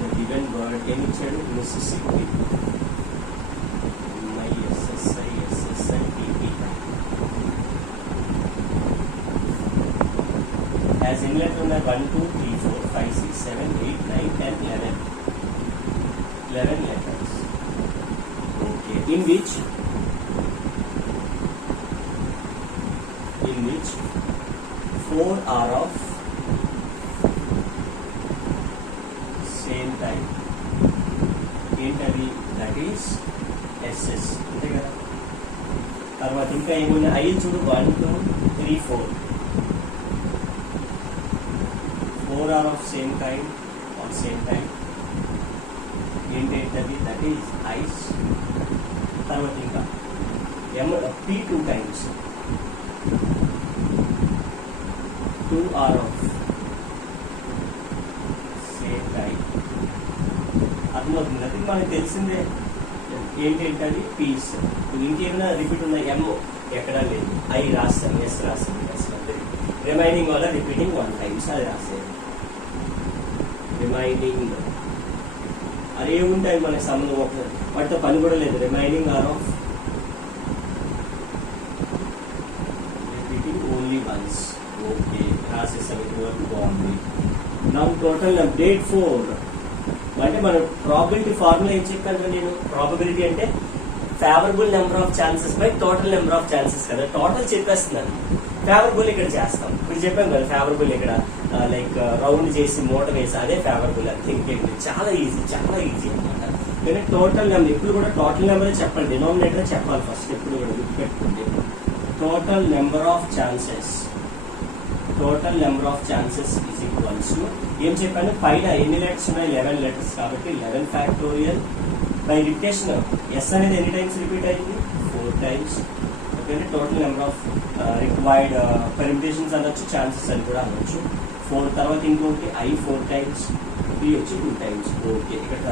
The given word ఏమి ఇచ్చాడు? Mississippi. As in letter number 1 2 3 4 5 6 7 8 9 10 11 letters. Okay, in which 4 are of same type. ఏంటది? దట్ ఈస్ ఎస్ఎస్, అంతే కదా. తర్వాత ఇంకా ఏమున్నాయి? ఐదు చూడు, 1 2 3 4 are of same kind or same time. ఏంటది? That is eyes. తర్వాత ఇంకా P 2 times. 2 are of same type. అర్థమవుతుంది. అది మనకు తెలిసిందే. ఏంటది? పీస్. ఇంకేమైనా రిపీట్ ఉన్నాయి? M ఎక్కడా లేదు. I రాస్తాను, S రాస్తాను, రిమైనింగ్ వల్ల రిపీటింగ్ 1 times అది రాసేది. రిమైనింగ్ అది ఏముంటాయి మనకి సంబంధం, వాటితో పని కూడా లేదు. Remaining are of repeating only once. Okay, రాసేసాం. ఇటువరకు బాగుంది. నా టోటల్ డేట్ 4 అంటే మన ప్రాబిలిటీ ఫార్ములా ఏం చెప్పాను నేను? ప్రాబిలిటీ అంటే favourable number of chances by total number of chances కదా. టోటల్ చెప్పేస్తున్నాను, ఫేవరబుల్ ఇక్కడ చేస్తాం. ఇప్పుడు చెప్పాం కదా ఫేవరబుల్ ఇక్కడ లైక్ రౌండ్ చేసి మూట వేసి, అదే ఫేవరబుల్. అది థింకింగ్ చాలా ఈజీ అనమాట. కానీ టోటల్ నెంబర్ ఎప్పుడు కూడా టోటల్ నెంబర్ చెప్పాలి, డినామినేటర్ చెప్పాలి ఫస్ట్. ఎప్పుడు కూడా గుర్తుపెట్టుకోండి. Total number of chances is equals to ఏం చెప్పాను? పైన ఎన్ని లెటర్స్ ఉన్నాయి? 11 లెటర్స్. కాబట్టి 11 ఫ్యాక్టోరియల్ బై రిపిటేషన్. ఎస్ అనేది ఎన్ని టైమ్స్ రిపీట్ అయింది? 4 times. Okay, total number of required permutations అనొచ్చు, ఛాన్సెస్ అని కూడా అనొచ్చు. 4 తర్వాత ఇంకొకటి I 4 times, B వచ్చి 2 times. ఓకే, ఇక్కడ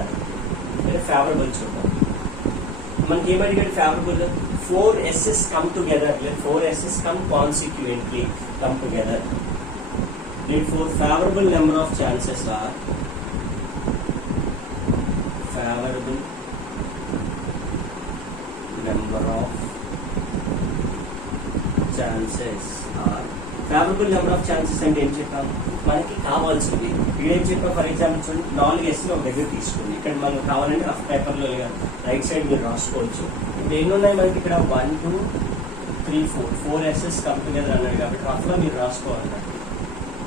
ఫేవరబుల్ చూద్దాం. మనకి ఏమడిగాడు? Favourable 4 S S come together, 4 S S come consequently come together. Therefore, favorable number of chances are favorable number of chances are favorable number of chances అంటే ఏం చెప్పాం? మనకి కావాల్సింది ఇక్కడ ఏం చెప్పాం? ఫర్ ఎగ్జాంపుల్ చూడండి, 4 ఎస్ ఒక దగ్గర తీసుకోండి. ఇక్కడ మనకు కావాలంటే రఫ్ పేపర్లో రైట్ సైడ్ మీరు రాసుకోవచ్చు. ఇప్పుడు ఎన్ని ఉన్నాయి మనకి? ఇక్కడ 1 2 3 4 ఎస్ఎస్ కమ్ టుగెదర్ అన్నాడు కాబట్టి రఫ్లో మీరు రాసుకోవాలి.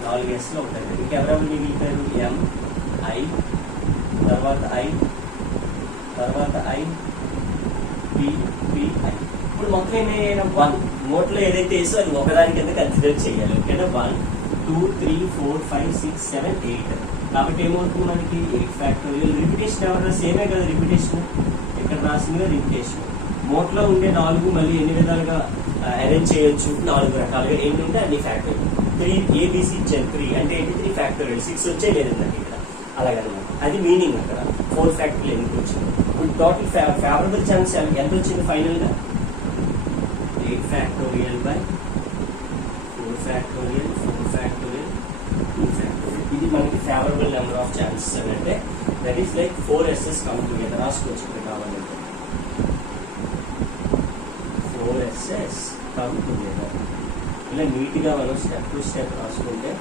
4 ఎస్లో ఉంటాయి. ఇంకెవరెవరు మిగిలిపోయారు? M I, తర్వాత I, P I. ఇప్పుడు మొత్తం ఏమైనా 1 నోట్లో ఏదైతే వేసో అది ఒకదాని కింద కన్సిడర్ చేయాలి. ఓకేనా? 1 2 3 4 5 6 7 8. కాబట్టి ఏమవుతుంది మనకి? 8 ఫ్యాక్టోరియల్. రిపిటేషన్ ఎవరైనా సేమే కదా, రిపిటేషన్ ఇక్కడ రాసిందిగా రిపిటేషన్. నోట్లో ఉండే 4 మళ్ళీ ఎన్ని విధాలుగా అరేంజ్ చేయొచ్చు? 4 రకాలుగా. ఏంటంటే అన్ని ఫ్యాక్టోరియల్. 3 ABC ఇచ్చాను, 3 అంటే ఏంటి? 3 ఫ్యాక్టోరియల్. 6 వచ్చే లేదండి ఇక్కడ, అలాగనమాట. అది మీనింగ్. అక్కడ 4 ఫ్యాక్టోరియల్ ఎందుకు వచ్చింది? ఇప్పుడు టోటల్ ఫేవరబుల్ ఛాన్స్ ఎంత వచ్చింది ఫైనల్ గా? 8 factorial by 4 factorial 4 factorial 2 factorial. ఇది మనకి ఫేవరబుల్ నెంబర్ ఆఫ్ ఛాన్సెస్ అని అంటే that is like 4 S S come together. రాసుకోవచ్చు ఇక్కడ కావాలంటే 4 ఎస్ఎస్ కమ్ టుగెదర్. ఇలా నీట్గా మనం స్టెప్ టు స్టెప్ రాసుకుంటే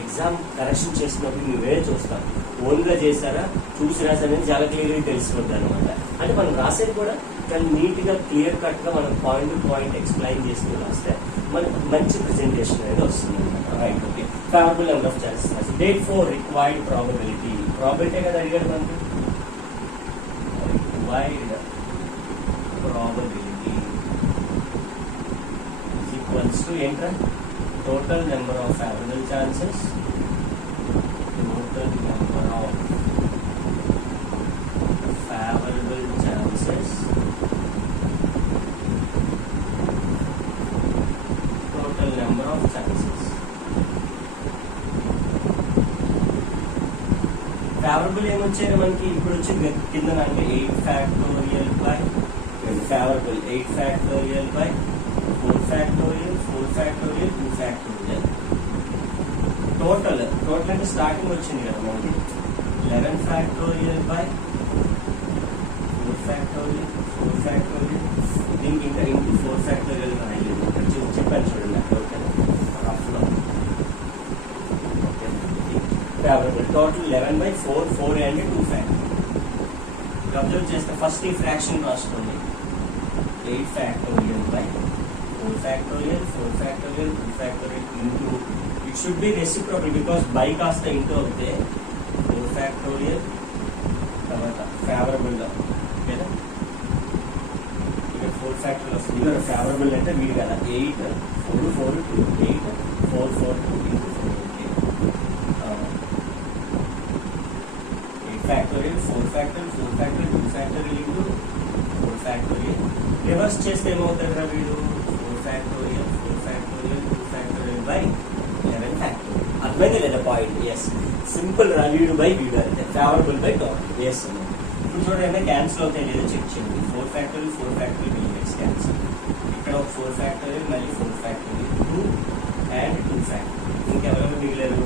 ఎగ్జామ్ కరెక్షన్ చేసినప్పుడు నువ్వే చూస్తాం ఓన్గా చేశారా చూసి రాసారని చాలా క్లియర్గా తెలిసిపోద్ది అనమాట. అంటే మనం రాసేది కూడా కానీ నీట్గా క్లియర్ కట్గా మనం పాయింట్ టు పాయింట్ ఎక్స్ప్లెయిన్ చేస్తూ రాస్తే మనకు మంచి ప్రెజెంటేషన్ అనేది వస్తుంది అనమాట. Right, okay. Favourable number of chances. Date 4 required probability. Probability కదా అడిగాడు మనకు. Required probability is equals to enter total number of favorable chances, total number of favorable chances, total number of chances. Favourable ఏమొచ్చారు మనకి ఇప్పుడు వచ్చింది కింద అంటే 8 factorial by favourable 8 factorial by 4 factorial 4 factorial 2 factorial. Total అంటే స్టార్టింగ్ వచ్చింది కదా మనకి 11 ఫ్యాక్టోరియల్ బై 4 ఫ్యాక్టోరియల్ 4 ఫ్యాక్టోరియల్. దీనికి ఇంకా ఇంటూ 4 ఫ్యాక్టోరియల్ రాయలేదు, చెప్పాను చూడండి అక్కడ. ఓకేనా, రఫ్లో favourable total 11 by 4 4 and 2 factorial. Observe చేస్తే ఫస్ట్ ఈ ఫ్రాక్షన్ రాసుకోండి 8 factorial by 4 factorial, 4 factorial, 2 factorial into, it should be reciprocal because by కాస్త ఇంటూ అవుతే 4 factorial తర్వాత ఫేవరబుల్ ఓకేనా. ఇక 4 factorial వస్తుంది. ఇక్కడ ఫేవరబుల్ అంటే వీడు కదా 8 4 4 2 8 4 4 2 into 4 okay. 8 factorial 4 factorial 4 factorial 2 factorial into 4 factorial. Reverse చేస్తే ఏమవుతాడు వీడు factorial 4 factorial 2 factorial by 11 factorial. అర్థమైంది లేదా పాయింట్? ఎస్, సింపుల్ రా. వీడు బై వీడు అంటే ఫేవరబుల్ బై టోటల్. ఎస్ అన్నమాట. ఇప్పుడు చూడండి క్యాన్సిల్ అవుతాయి లేదో చెక్ చేయండి. 4 factorial 4 factorial మిలియన్స్ క్యాన్సిల్. ఇక్కడ ఒక 4 factorial మళ్ళీ 4 factorial 2 and 2 factorial. ఇంకెవరెవరు మిగిలారు?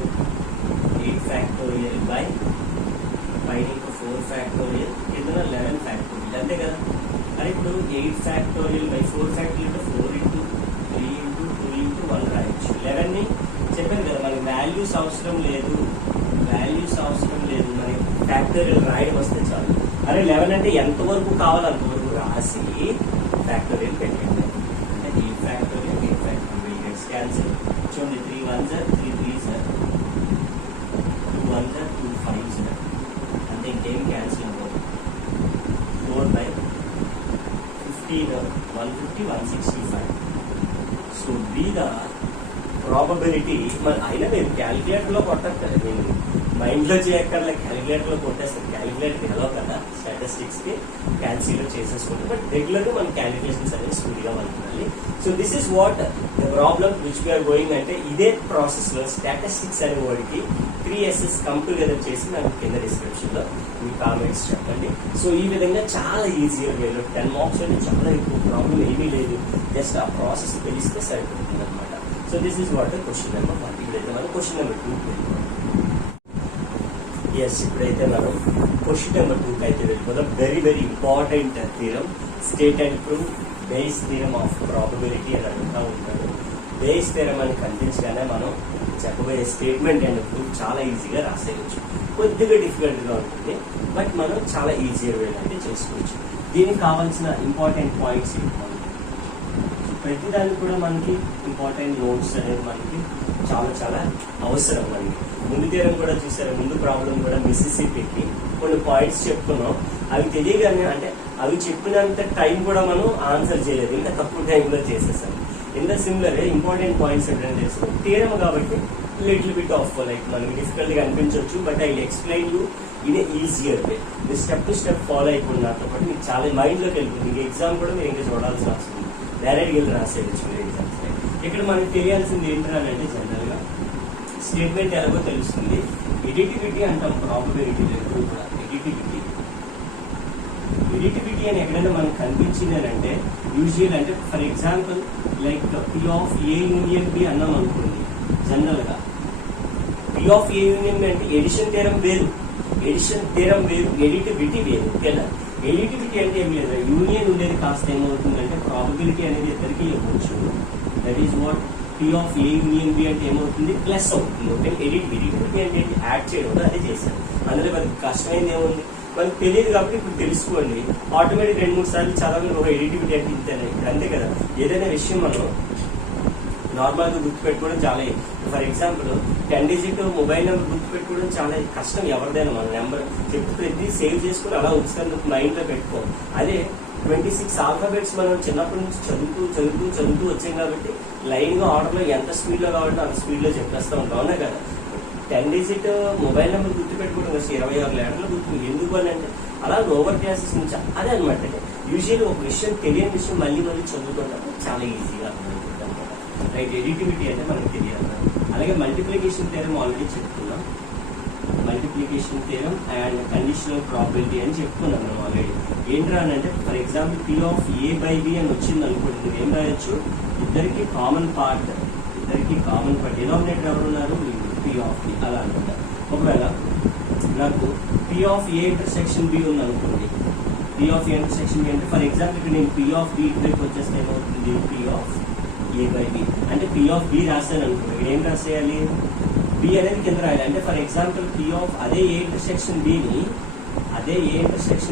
8 factorial by పైన ఇంకో 4 factorial కింద 11 factorial. అంతే కదా. అది ఇప్పుడు 8 factorial by 4 factorial అంటే 4 into 3 into 2 into 1 రాయొచ్చు. 11 ని చెప్పాను కదా మనకి వాల్యూస్ అవసరం లేదు, మనకి ఫ్యాక్టోరియల్ రాయడం వస్తే చాలు. అరే 11 అంటే ఎంతవరకు కావాలో అంతవరకు రాసి ఫ్యాక్టోరియల్ పెట్టండి. అంటే 8 ఫ్యాక్టోరియల్ 8 ఫ్యాక్టోరియల్ గెట్స్ క్యాన్సిల్. చూడండి 3 1 3 3 2 1 2 5 అంటే ఇంకేం క్యాన్సిల్ అవ్వదు. 4 by 15 150 165. So be the probability. మరి అయినా మీరు క్యాలిక్యులేటర్లో కొట్టక్కర్లేదు, నేను మైండ్లో చేయక్కర్లే, క్యాలిక్యులేటర్లో కొట్టేస్తారు. క్యాలిక్యులేటర్ ఎలా కదా స్టాటిస్టిక్స్కి క్యాల్సిలో చేసేసుకుంటాం. బట్ రెగ్యులర్గా మన క్యాలిక్యులేషన్స్ అనేది స్పీడ్గా ఉండాలి. So this is what the problem which we are going. అంటే ఇదే ప్రాసెస్లో స్టాటిస్టిక్స్ అనే వాడికి 3 SS కమ్ టుగెదర్ చేసి నాకు కింద డిస్క్రిప్షన్లో మీ కామెంట్స్ చెప్పండి. సో ఈ విధంగా చాలా ఈజీగా వేలు 10 మార్క్స్ అంటే చాలా ఎక్కువ ప్రాబ్లం ఏమీ లేదు. జస్ట్ ఆ ప్రాసెస్ తెలిస్తే సరిపోతుంది అనమాట. So this is what question number 1. ఇప్పుడైతే మనం క్వశ్చన్ నెంబర్ 2 వెళ్ళిపోతాం. ఎస్, ఇప్పుడైతే మనం క్వశ్చన్ నెంబర్ 2 అయితే వెళ్ళిపోతాం. Very very important theorem, state and prove base theorem of probability అని అడుగుతూ ఉంటాడు. బేస్ థీరం అని కనిపించగానే మనం చెప్పబోయే స్టేట్మెంట్ అండ్ ప్రూఫ్ చాలా ఈజీగా రాసేయచ్చు. కొద్దిగా డిఫికల్ట్గా ఉంటుంది, బట్ మనం చాలా ఈజీగా వేయాలంటే చేసుకోవచ్చు. దీనికి కావాల్సిన ఇంపార్టెంట్ పాయింట్స్ ప్రతిదానికి కూడా మనకి ఇంపార్టెంట్ నోట్స్ అనేది మనకి చాలా చాలా అవసరం. మనకి ముందు తీరం కూడా చూసారు, ముందు ప్రాబ్లం కూడా మిసిసిపికి కొన్ని పాయింట్స్ చెప్పుకున్నాం. అవి తెలియగానే అంటే అవి చెప్పినంత టైం కూడా మనం ఆన్సర్ చేయలేదు, ఇంకా తక్కువ టైంలో చేసేసాం. ఇంత సిమిలర్ ఇంపార్టెంట్ పాయింట్స్ ఏంటంటే తెలుసు తీరం కాబట్టి లిటిల్ బిట్ ఆఫ్ లైక్ మనకి డిఫికల్ట్గా అనిపించవచ్చు. But I explain you in easier way. మీరు స్టెప్ టు స్టెప్ ఫాలో అయిపోయినతో పాటు మీకు చాలా మైండ్లోకి వెళ్తుంది. మీకు ఎగ్జామ్ కూడా మీరు ఇంకా చూడాల్సి వస్తుంది, డైరెక్ట్గా వెళ్ళి రాసేయచ్చు మీరు ఎగ్జామ్స్. ఇక్కడ మనకి తెలియాల్సింది ఏంటంటే జనరల్గా స్టేట్మెంట్ ఎలాగో తెలుస్తుంది. ఎడిటివిటీ అంటాం ప్రాబబిలిటీ ఎప్పుడు కూడా. ఎడిటివిటీ అని ఎక్కడైనా మనకు కనిపించింది అని అంటే యూజువల్ అంటే for example like P of A union B అన్నాం అనుకోండి. జనరల్గా P of A union B అంటే ఎడిషన్ థీరం వేరు, ఎడిటివిటీ వేరు. ఓకేనా? ఎడిటివిటీ అంటే ఏం లేదు, యూనియన్ ఉండేది కాస్త ఏమవుతుందంటే ప్రాబబిలిటీ అనేది ఇద్దరికి ఇవ్వచ్చు. That is what P of A union B అంటే ఏమవుతుంది, ప్లస్ అవుతుంది. ఓకే, ఎడిటివిటీ అంటే యాడ్ చేయడం, అదే చేశాను. అందులో మనకి కష్టమైంది ఏముంది, మనకు తెలియదు కాబట్టి ఇప్పుడు తెలుసుకోండి. ఆటోమేటిక్ 2-3 సార్లు చదవని ఒక ఎడిటివిటీ అంటే ఇంతేనే, ఇప్పుడు అంతే కదా. ఏదైనా విషయం మనం నార్మల్గా గుర్తుపెట్టుకోవడం చాలా, for example 10 digit mobile number గుర్తుపెట్టుకోవడం చాలా కష్టం ఎవరిదైనా. మన నెంబర్ చెప్తే ప్రతి సేవ్ చేసుకుని అలా ఉంచుతాను, మైండ్లో పెట్టుకో. అదే 26 ఆల్ఫాబెట్స్ మనం చిన్నప్పటి నుంచి చదువుతూ వచ్చాం కాబట్టి లైన్గా ఆర్డర్లో ఎంత స్పీడ్లో కావాలంటే అంత స్పీడ్లో చెప్పేస్తూ ఉంటాం, అవునా కదా. 10 డిజిట్ మొబైల్ నెంబర్ గుర్తుపెట్టుకోవడం కదా 26 లెటర్లు గుర్తు, ఎందుకు అని అంటే అలా లోవర్ క్లాసెస్ నుంచి అదే అనమాట. యూజువల్లీ ఒక విషయం తెలియని విషయం మళ్ళీ చదువుకుంటాం చాలా ఈజీగా అర్థమవుతుంది అనమాట. రైట్, ఎడిటివిటీ అంటే మనకు తెలియాలి. అలాగే మల్టిప్లికేషన్ థియరం ఆల్రెడీ చెప్పుకున్నాం. Multiplication theorem and conditional probability అని చెప్పుకున్నాం మనం ఆల్రెడీ. ఏంట్రా అని అంటే for example P of A by B అని వచ్చింది అనుకోండి, నువ్వు ఏం రాయొచ్చు, ఇద్దరికి కామన్ పార్ట్ డినామినేటర్ ఎవరు ఉన్నారు, పి ఆఫ్ బి అలా అనమాట. ఒకవేళ నాకు P of A intersection B ఉంది అనుకోండి, P of A intersection B అంటే ఫర్ ఎగ్జాంపుల్ ఇక్కడ నేను పి ఆఫ్ బి ఇద్దరికి వచ్చేస్తే ఏమవుతుంది, P of A by B అంటే పి ఆఫ్ బి రాశాను అనుకోండి, ఇక్కడ ఏం రాసేయాలి, బి అనేది కింద రాయాలి. అంటే ఫర్ ఎగ్జాంపుల్ పి ఆఫ్ అదే ఏ ఇంటర్సెక్షన్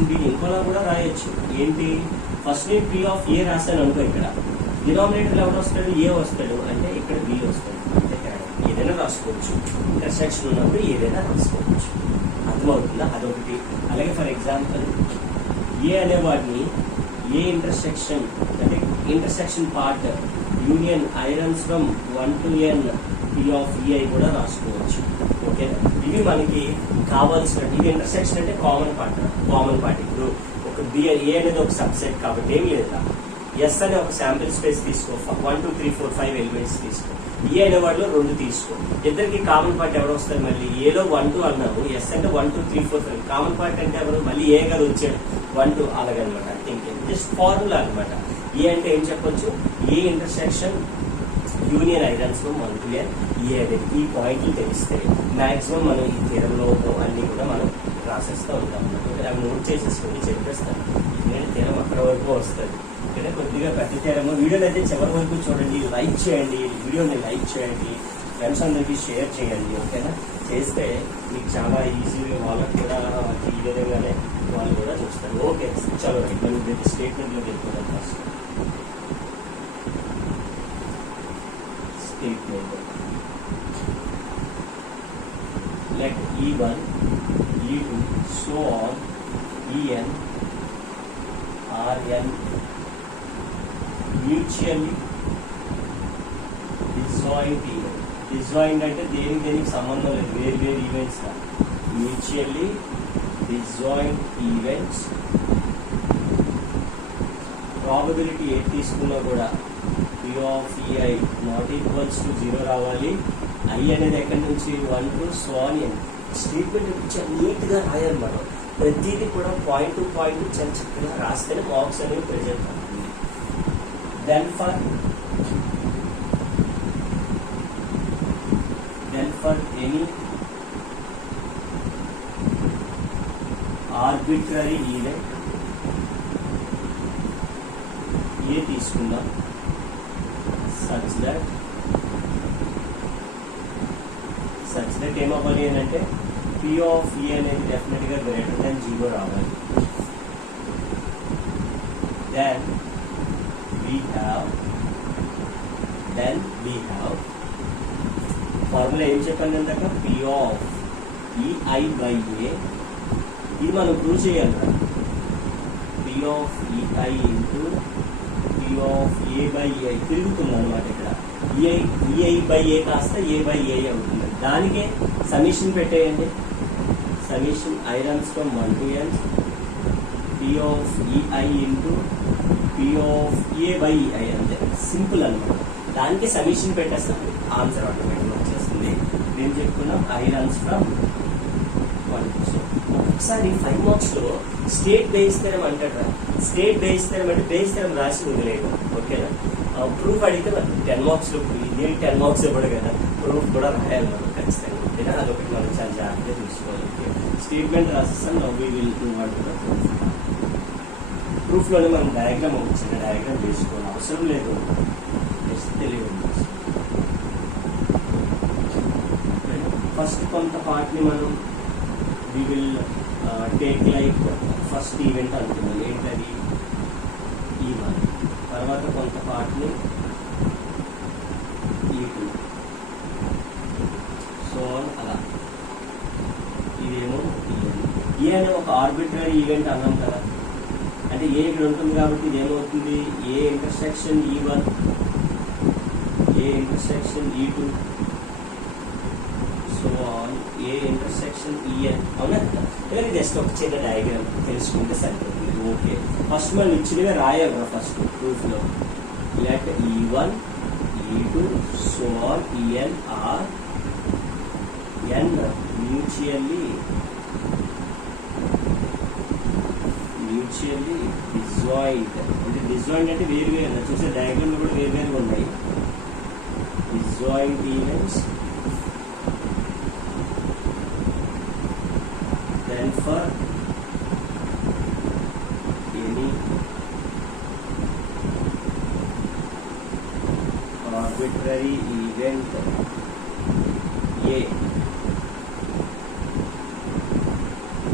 బిని ఇంకోలా కూడా రాయొచ్చు. ఏంటి, ఫస్ట్ నేను పి ఆఫ్ ఏ రాశాను అనుకో, ఇక్కడ డినామినేటర్ ఎవరు వస్తాడు, ఏ వస్తాడు, అంటే ఇక్కడ బి వస్తాడు. అంటే ఏదైనా రాసుకోవచ్చు, ఇంటర్సెక్షన్ ఉన్నప్పుడు ఏదైనా రాసుకోవచ్చు, అర్థమవుతుందా, అదొకటి. అలాగే ఫర్ ఎగ్జాంపుల్ ఏ అనే వాడిని ఏ ఇంటర్సెక్షన్ అంటే intersection part union I runs from 1 to n P of EI కూడా రాసుకోవచ్చు. ఓకే, ఇవి మనకి కావాల్సిన, ఇది ఇంటర్సెక్షన్ అంటే కామన్ పార్ట్. ఇప్పుడు ఒక బి ఏ అనేది ఒక సబ్సెట్ కాబట్టి ఏం లేదా, ఎస్ అనే ఒక శాంపిల్ స్పేస్ తీసుకో, 1 2 3 4 5 ఎలిమెంట్స్ తీసుకో, ఈ అనే వాటిలో 2 తీసుకో. ఇద్దరికి కామన్ పార్ట్ ఎవరు వస్తారు, మళ్ళీ ఏలో 1 2 అన్నావు, ఎస్ అంటే 1 2 3 4 5 కామన్ పార్ట్ అంటే ఎవరు, మళ్ళీ ఏ కదా వచ్చాడు 1 2 అలాగనమాట. థింకింగ్ జస్ట్ ఫార్ములా అనమాట. ఏ అంటే ఏం చెప్పొచ్చు, ఏ ఇంటర్సెక్షన్ యూనియన్ ఐరన్స్ లో 1 to n ఏ అనేది, ఈ పాయింట్లు తెలిస్తే మాక్సిమం మనం ఈ థియరంలో అన్ని కూడా మనం రాసేస్తూ ఉంటాం అన్నమాట. అవి నోట్ చేసేసుకొని చెప్పేస్తాను, నేను థియరం అక్కడ వరకు వస్తుంది. ఇక్కడ కొద్దిగా పెద్ద థియరము. వీడియోని అయితే చివరి వరకు చూడండి, లైక్ చేయండి, వీడియోని లైక్ చేయండి, ఫ్రెండ్స్ అందరికీ షేర్ చేయండి. ఓకేనా, చేస్తే మీకు చాలా ఈజీగా వాళ్ళకి కూడా ఈ విధంగానే వాళ్ళు కూడా చూస్తారు. ఓకే, చలో మనం ప్రతి స్టేట్మెంట్లో చెప్పుకోవడం first. Let E1, E2, so on, En, Rn mutually disjoint event. Disjoint అంటే దేనికి సంబంధం లేదు, వేరు events. Mutually disjoint events. Probability ఏది తీసుకున్నా కూడా P of ei not equals to 0 రావాలి. I అనేది ఎక్కడి నుంచి 1 to so on. స్టేట్మెంట్ నీట్గా రాయాలి మనం, ప్రతిదీ కూడా పాయింట్ టు పాయింట్ చాలా చక్కగా రాస్తేనే మార్క్స్ అనేవి ప్రెజెంట్ అవుతుంది. Then for any arbitrary event A తీసుకుందాం, such that ఏమవ్వాలి అని అంటే P of E అనేది డెఫినెట్ గా గ్రేటర్ దాన్ 0 రావాలి. then we have ఫార్ములా ఏం చెప్పండి అందాక, P of EI by A. ఇది మనం ప్రూవ్ చేయాలి. P of EI into P of A by AI తిరుగుతుంది అనమాట. ఇక్కడ EI by A కాస్త A by A అవుతుంది. దానికే సమిషన్ పెట్టేయండి, సమిషన్ irons from 1 to n P of EI into P of A by EI అంతే, సింపుల్ అనమాట. దానికి సమిషన్ పెట్టేస్తే ఆన్సర్ ఆటోమేటిక్గా వచ్చేస్తుంది. మేము చెప్పుకున్నాం ఐరన్స్ ఫ్రమ్ 1 to. సో ఒకసారి 5 మార్క్స్ లో స్టేట్ బేస్ థియరం అంటారా, స్టేట్ బేస్ థియరం అంటే బేస్ థియరం రాసి వదిలేదు. ఓకేనా, ప్రూఫ్ అడిగితే 10 మార్క్స్ లో దీనికి 10 మార్క్స్ ఇవ్వడు కదా, ప్రూఫ్ కూడా రాయాలి మనం ఖచ్చితంగా. ఓకేనా, అదొకటి మనం చాలా జాగ్రత్తగా చూసుకోవాలి. స్టేట్మెంట్ రాసేస్తాం, now we will do what proof లోనే మనం డయాగ్రామ్ ఒక చిన్న డయాగ్రామ్ వేసుకోవాలి, అవసరం లేదు, జస్ట్ తెలియదు. ఫస్ట్ కొంత పార్ట్ని మనం we will take like first event అనుకున్నాం, ఏంటది E1. తర్వాత కొంత పార్ట్ని E2, సో అలా. ఇదేమో ఏ అనే ఒక ఆర్బిట్రరీ ఈవెంట్ అన్నాం కదా, అంటే ఏ ఇక్కడ ఉంటుంది కాబట్టి ఇది ఏమవుతుంది, A intersection E1, A intersection E2, so on A intersection En. అవునా కదా? ఇక్కడ జస్ట్ ఒక చిన్న డయాగ్రామ్ తెలుసుకుంటే సరిపోతుంది. ఓకే, ఫస్ట్ మనం ఇచ్చినవి రాయాలి కదా ఫస్ట్ ప్రూఫ్లో. Let E1, E2, so on En are n mutually disjoint. అంటే డిజాయింట్ అంటే వేరు వేరు, చూసే డయాగ్రామ్లు కూడా వేరు వేరుగా ఉన్నాయి. Disjoint events then for any arbitrary event A,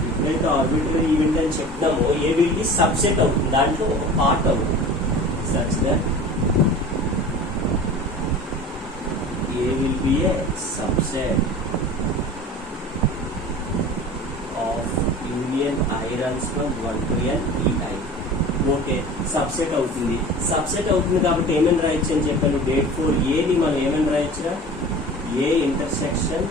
ఎప్పుడైతే ఆర్బిట్రరీ ఈవెంట్ అని చెప్తామో ఏ విల్ బి సబ్సెట్ అవుతుంది, దాంట్లో ఒక పార్ట్ అవుతుంది. Such that A will be a subset union I runs from 1 to n ei. Okay, subset అవుతుంది. సబ్సెట్ అవుతుంది కాబట్టి ఏమని రాయొచ్చు అని చెప్పాను, డేట్ ఫోర్ ఏని మనం ఏమని రాయొచ్చురా, ఏ ఇంటర్సెక్షన్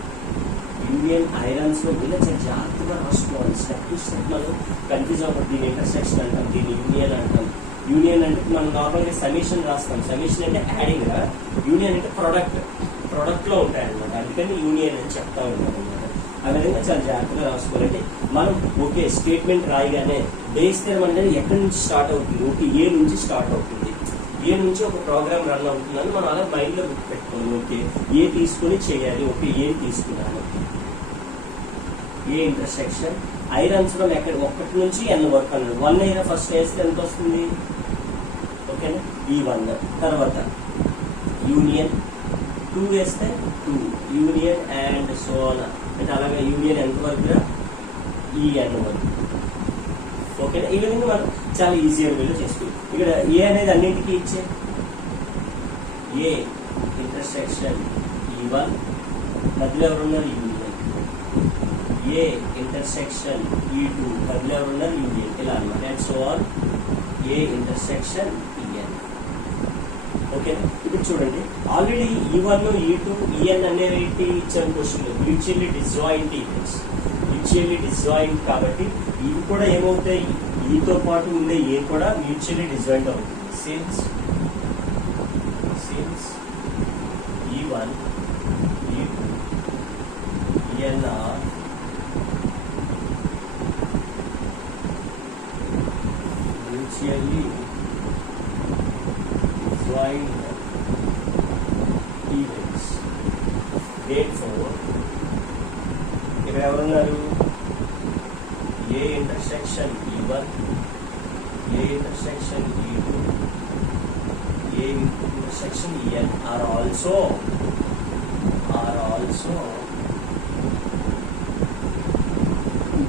యూనియన్ ఐరన్స్ లో ఇలా జాగ్రత్తగా రాసుకోవాలి. స్టెప్ టు స్టెప్ మనం కన్ఫ్యూజ్ అవ్వకూడదు. దీని ఇంటర్సెక్షన్ అంటాం, దీన్ని యూనియన్ అంటాం. యూనియన్ అంటే మనం నార్మల్గా సమిషన్ రాస్తాం, సమిషన్ అంటే యాడింగ్ రా, యూనియన్ అంటే ప్రొడక్ట్ లో ఉంటాయి అనమాట, అందుకని యూనియన్ అని చెప్తా ఉంటాం అనమాట. ఆ విధంగా చాలా జాగ్రత్తగా రాసుకోవాలంటే మనం ఓకే స్టేట్మెంట్ రాయగానే బేస్ థియరం అనేది ఎక్కడి నుంచి స్టార్ట్ అవుతుంది, ఓకే ఏ నుంచి స్టార్ట్ అవుతుంది, ఏ నుంచి ఒక ప్రోగ్రామ్ రన్ అవుతుందని మనం అలా మైండ్ లో పెట్టుకోవాలి. ఓకే ఏ తీసుకుని చేయాలి, ఓకే ఏం తీసుకున్నాను, ఏ ఇంటర్సెక్షన్ ఐరన్స్ లో ఎక్కడ 1 నుంచి n వరకు అన్నాడు. 1 అయినా ఫస్ట్ వేస్తే ఎంత వస్తుంది, ఓకేనా E1. తర్వాత యూనియన్ 2 వేస్తే 2 యూనియన్ అండ్ సో ఆన్, అంటే అలాగే యూనియన్ ఎంత వరకు En వరకు. ఓకేనా, ఈ విధంగా మనం చాలా ఈజీగా వేలో చేసుకోవాలి. ఇక్కడ ఏ అనేది అన్నింటికి ఇచ్చే ఏ ఇంటర్సెక్షన్ E1, మధ్యలో ఎవరున్నారు యూనియన్, ఏ ఇంటర్సెక్షన్ E2, మధ్యలో ఎవరున్నారు యూనియన్, ఇలా అనమాట. And so on A intersection En. ఓకేనా, ఇప్పుడు చూడండి ఆల్రెడీ E1, E2, En అనేవి ఇచ్చాను క్వశ్చన్లో, mutually disjoint events. Mutually disjoint కాబట్టి ఇవి కూడా ఏమవుతాయి, ఈతో పాటు ఉండే ఏ కూడా మ్యూచువల్లీ డిజాయింట్ అవుతుంది. Since E1, E2, En are mutually disjoint events. Therefore, ఇక్కడ ఎవరున్నారు, A intersection E1, A intersection E2, A intersection En are also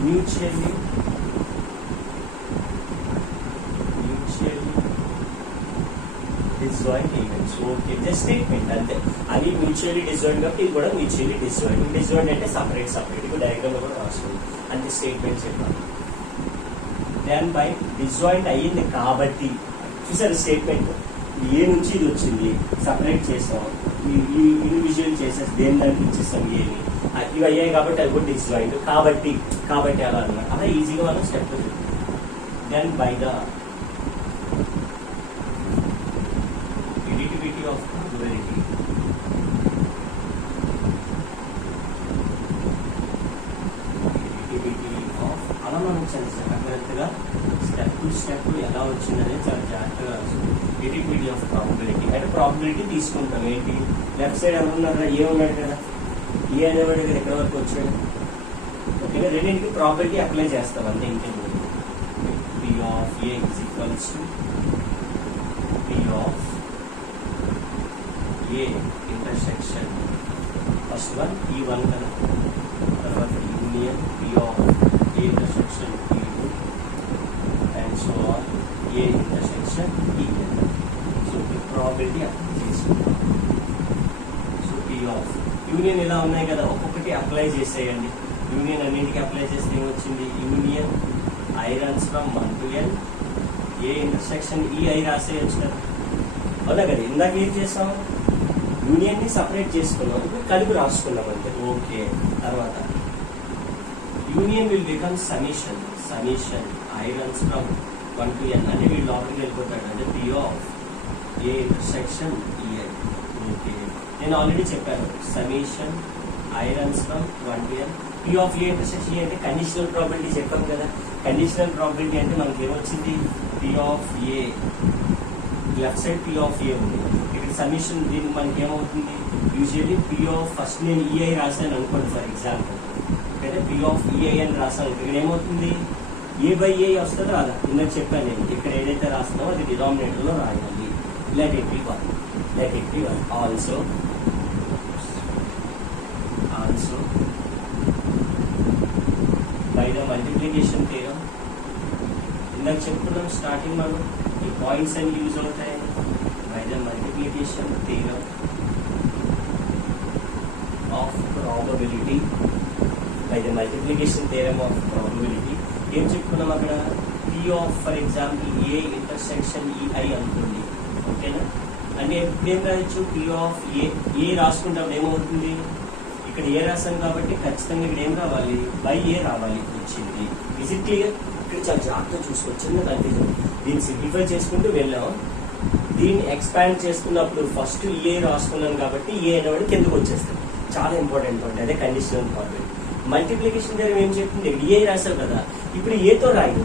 mutually disjoint events. Okay, just statement అంతే. అది మ్యూచువల్లీ డిజాయింట్ కాబట్టి ఇది కూడా మ్యూచువల్లీ డిజాయింట్. డిజాయింట్ అంటే separate ఇప్పుడు diagram లో కూడా రాసుకోండి, అంటే స్టేట్మెంట్ చెప్పాలి. దెన్ బై డిజాయింట్ అయ్యింది కాబట్టి చూసారు స్టేట్మెంట్, ఏ నుంచి ఇది వచ్చింది సపరేట్ చేసాం, ఇండివిజువల్ చేసేసి దేని దానికి ఇచ్చేస్తాం ఏని, ఇవి అయ్యాయి కాబట్టి అది కూడా డిజాయింట్ కాబట్టి అలా అన్నమాట. అలా ఈజీగా మనం step then by the additivity of probability, అలా మనం చాలా జాగ్రత్తగా స్టెప్ టు స్టెప్ ఎలా వచ్చిందనేది చాలా జాగ్రత్తగా ఎడిటివిటీ ఆఫ్ ప్రాబిలిటీ. అంటే ప్రాబిలిటీ తీసుకుంటాం. ఏంటి లెఫ్ట్ సైడ్ ఎవరున్నారా, ఏ ఉన్నాడు కదా, ఏ అనేవాడు కదా ఎక్కడ వరకు వచ్చాడు. ఓకేనా, రెండింటికి ప్రాబిలిటీ అప్లై చేస్తాం అంతే, ఇంకేం P of A is equals to P of A intersection first one E1 కదా, తర్వాత union P of A intersection E2 and so on A intersection EN. So ఈ ప్రాబిలిటీ అప్లై చేసుకుంటాం. సో P ఆఫ్ యూనియన్ ఇలా ఉన్నాయి కదా, ఒక్కొక్కటి apply చేసేయండి. Union అన్నింటికి అప్లై చేస్తే ఏమొచ్చింది, union I runs from 1 to N, A intersection EI రాసేయచ్చు కదా, అవునా కదా. ఇందాక ఏం చేసాం, యూనియన్ ని సపరేట్ చేసుకున్నాం, ఇప్పుడు కలిపి రాసుకున్నాం అంటే ఓకే. తర్వాత union will become summation I runs from 1 to N అంటే వీళ్ళు లోపలికి వెళ్ళిపోతాడు అంటే P of A intersection EI. Okay, నేను ఆల్రెడీ చెప్పాను సమిషన్ I runs from 1 to N. P of A intersection E అంటే కండిషనల్ ప్రాబిలిటీ చెప్పాం కదా. కండిషనల్ ప్రాబిలిటీ అంటే మనకి ఏమొచ్చింది, P of A left side P of A ఉంది, ఇక్కడ సమిషన్ దీనికి మనకి ఏమవుతుంది, యూజువల్లీ P ఆఫ్ ఫస్ట్ నేను EI రాశాను అనుకోండి ఫర్ ఎగ్జాంపుల్, అంటే P ఆఫ్ EI అని రాశాను, ఇక్కడ ఏమవుతుంది A బై A వస్తుంది రాదా, ఇందాక చెప్పాను నేను. ఇక్కడ ఏదైతే రాస్తున్నామో అది డినామినేటర్ లో రాయాలి. Let it be 1 also by the multiplication theorem. ఇందాక చెప్పుకున్నాం స్టార్టింగ్ మనం ఈ పాయింట్స్ అన్ని యూజ్ అవుతాయి. By the multiplication theorem of probability, by the multiplication theorem of probability ఏం చెప్పుకున్నాం అక్కడ, P of for example A intersection EI అనుకోండి, ఓకేనా. అంటే ఇప్పుడు ఏం రాయొచ్చు, P ఆఫ్ A రాసుకుంటాం ఏమవుతుంది, ఇక్కడ ఏ రాశాను కాబట్టి ఖచ్చితంగా ఇక్కడ ఏం రావాలి, బై ఏ రావాలి వచ్చింది. Is it clear? ఇక్కడ చాలా జాగ్రత్తగా చూసుకోవచ్చు, చిన్న కన్ఫ్యూజన్. దీన్ని సింప్లిఫై చేసుకుంటూ వెళ్ళాం, దీన్ని ఎక్స్పాండ్ చేసుకున్నప్పుడు ఫస్ట్ ఏ రాసుకున్నాను కాబట్టి ఏ అనేవాడు కిందకు వచ్చేస్తాడు. చాలా ఇంపార్టెంట్ పాయింట్, అదే కండిషనల్ ప్రాబ్లం. మల్టిప్లికేషన్ థియరం ఏం చెప్తుంది, ఏ రాశావు కదా, ఇప్పుడు ఏతో రాయి,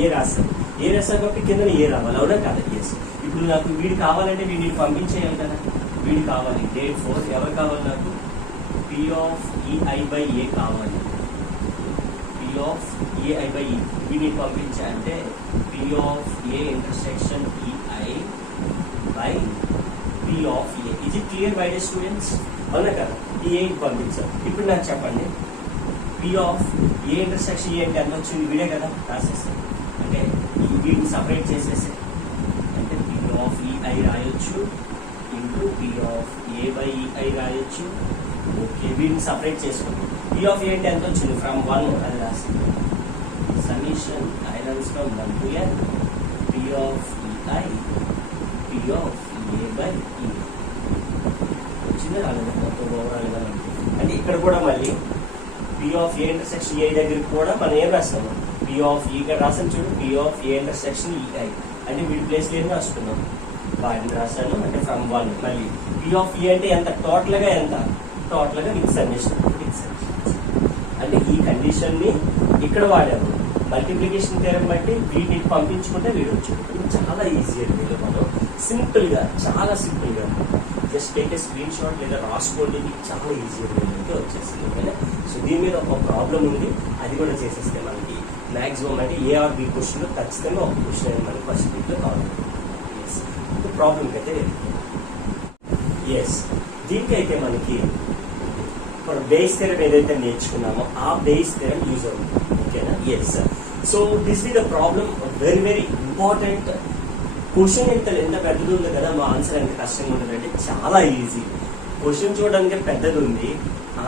ఏ రాశావు, కాబట్టి కింద ఏ రావాలి, అవునా కదా. ఎస్, ఇప్పుడు నాకు వీడు కావాలంటే వీడిని పంపించేయాలి కదా, వీడు కావాలి. డేట్ 4 ఎవరు కావాలి నాకు, P of EI by A కావాలి. P of EI by E వీడిని పంపించాలంటే P of A intersection EI by P of A. Is it clear by the students, అవునా కదా. ఈ A పంపించాం. ఇప్పుడు నాకు చెప్పండి, P of A intersection E అంటే ఎంత వచ్చింది, వీడే కదా రాసేస్తాం. అంటే వీటిని సపరేట్ చేసేసి అంటే P ఆఫ్ EI రాయొచ్చు into P of A by EI రాయొచ్చు. ఓకే, వీటిని సపరేట్ చేసుకోండి. P ఆఫ్ A అంటే ఎంత వచ్చింది, ఫ్రమ్ 1 అది రాసింది. సమిషన్ I runs from 1 to N, P of EI P of A by E వచ్చింది రాలేదు, మొత్తం ఓవరాల్గా. అంటే ఇక్కడ కూడా మళ్ళీ P of A intersection EI దగ్గరికి కూడా మనం ఏం రాస్తాము, P ఆఫ్ E ఇక్కడ రాసాం చూడు, P of A intersection EI అంటే వీడి ప్లేస్ ఏం రాసుకున్నాం, వాటిని రాశాను. అంటే ఫ్రమ్ 1 మళ్ళీ P ఆఫ్ E అంటే ఎంత, టోటల్ గా విత్ సమిషన్. అంటే ఈ కండిషన్ ని ఇక్కడ వాడాము. మల్టిప్లికేషన్ థియరం బట్టి వీటిని పంపించుకుంటే వీడు వచ్చి చాలా ఈజీ అండి. మనం చాలా సింపుల్ గా just take a screen shot లేదా రాసుకోండి, చాలా ఈజీ అయితే వచ్చేస్తుంది. ఓకేనా. సో దీని మీద ఒక ప్రాబ్లం ఉంది, అది కూడా చేసేస్తే మనకి మాక్సిమం అంటే ఏ ఆర్ బి క్వశ్చన్ ఖచ్చితంగా ఒక క్వశ్చన్ అనేది మనకి ఫస్ట్ వీక్ లో కావాలి. ప్రాబ్లంకి అయితే ఎస్, దీనికైతే మనకి బేస్ థియరం ఏదైతే నేర్చుకున్నామో ఆ బేస్ థియరం యూజ్ అవుతుంది. ఓకేనా. Yes, so this is the problem, very important question. ఎంత పెద్దది ఉంది కదా, మా ఆన్సర్ ఎంత కష్టంగా ఉంటుంది అంటే చాలా ఈజీ. క్వశ్చన్ చూడడానికి పెద్దది ఉంది,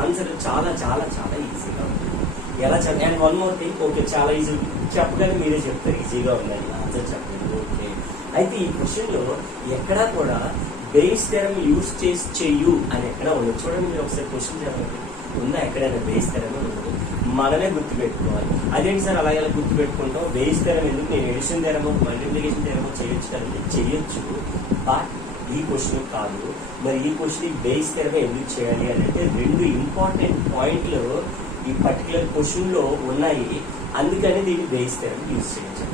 ఆన్సర్ చాలా చాలా చాలా ఈజీగా ఉంటుంది. ఎలా చెప్పండి, and one more thing, okay చాలా ఈజీ చెప్పగానే మీరే చెప్తారు ఈజీగా ఉందని, ఆన్సర్ చెప్పండి. ఓకే, అయితే ఈ క్వశ్చన్ లో ఎక్కడా కూడా బేస్ థియరం యూజ్ చేసి చెయ్యు అని ఎక్కడ ఉండదు. చూడండి మీరు ఒకసారి క్వశ్చన్ చెప్పండి, ఉందా ఎక్కడైనా బేస్ థియరం ఉండదు. మనమే గుర్తుపెట్టుకోవాలి. అదేంటి సార్ అలా ఎలా గుర్తుపెట్టుకుంటాం, బేస్ థియరం ఎందుకు, నేను ఎడిషన్ థియరమో మల్టిప్లికేషన్ థియరమో చేయొచ్చు కదండి, చేయొచ్చు. బట్ ఈ క్వశ్చన్ కాదు. మరి ఈ క్వశ్చన్ బేస్ థియరమే ఎందుకు చేయాలి అని అంటే 2 ఇంపార్టెంట్ పాయింట్లు ఈ పర్టికులర్ క్వశ్చన్ లో ఉన్నాయి, అందుకని దీన్ని బేస్ థియరం యూజ్ చేయొచ్చు.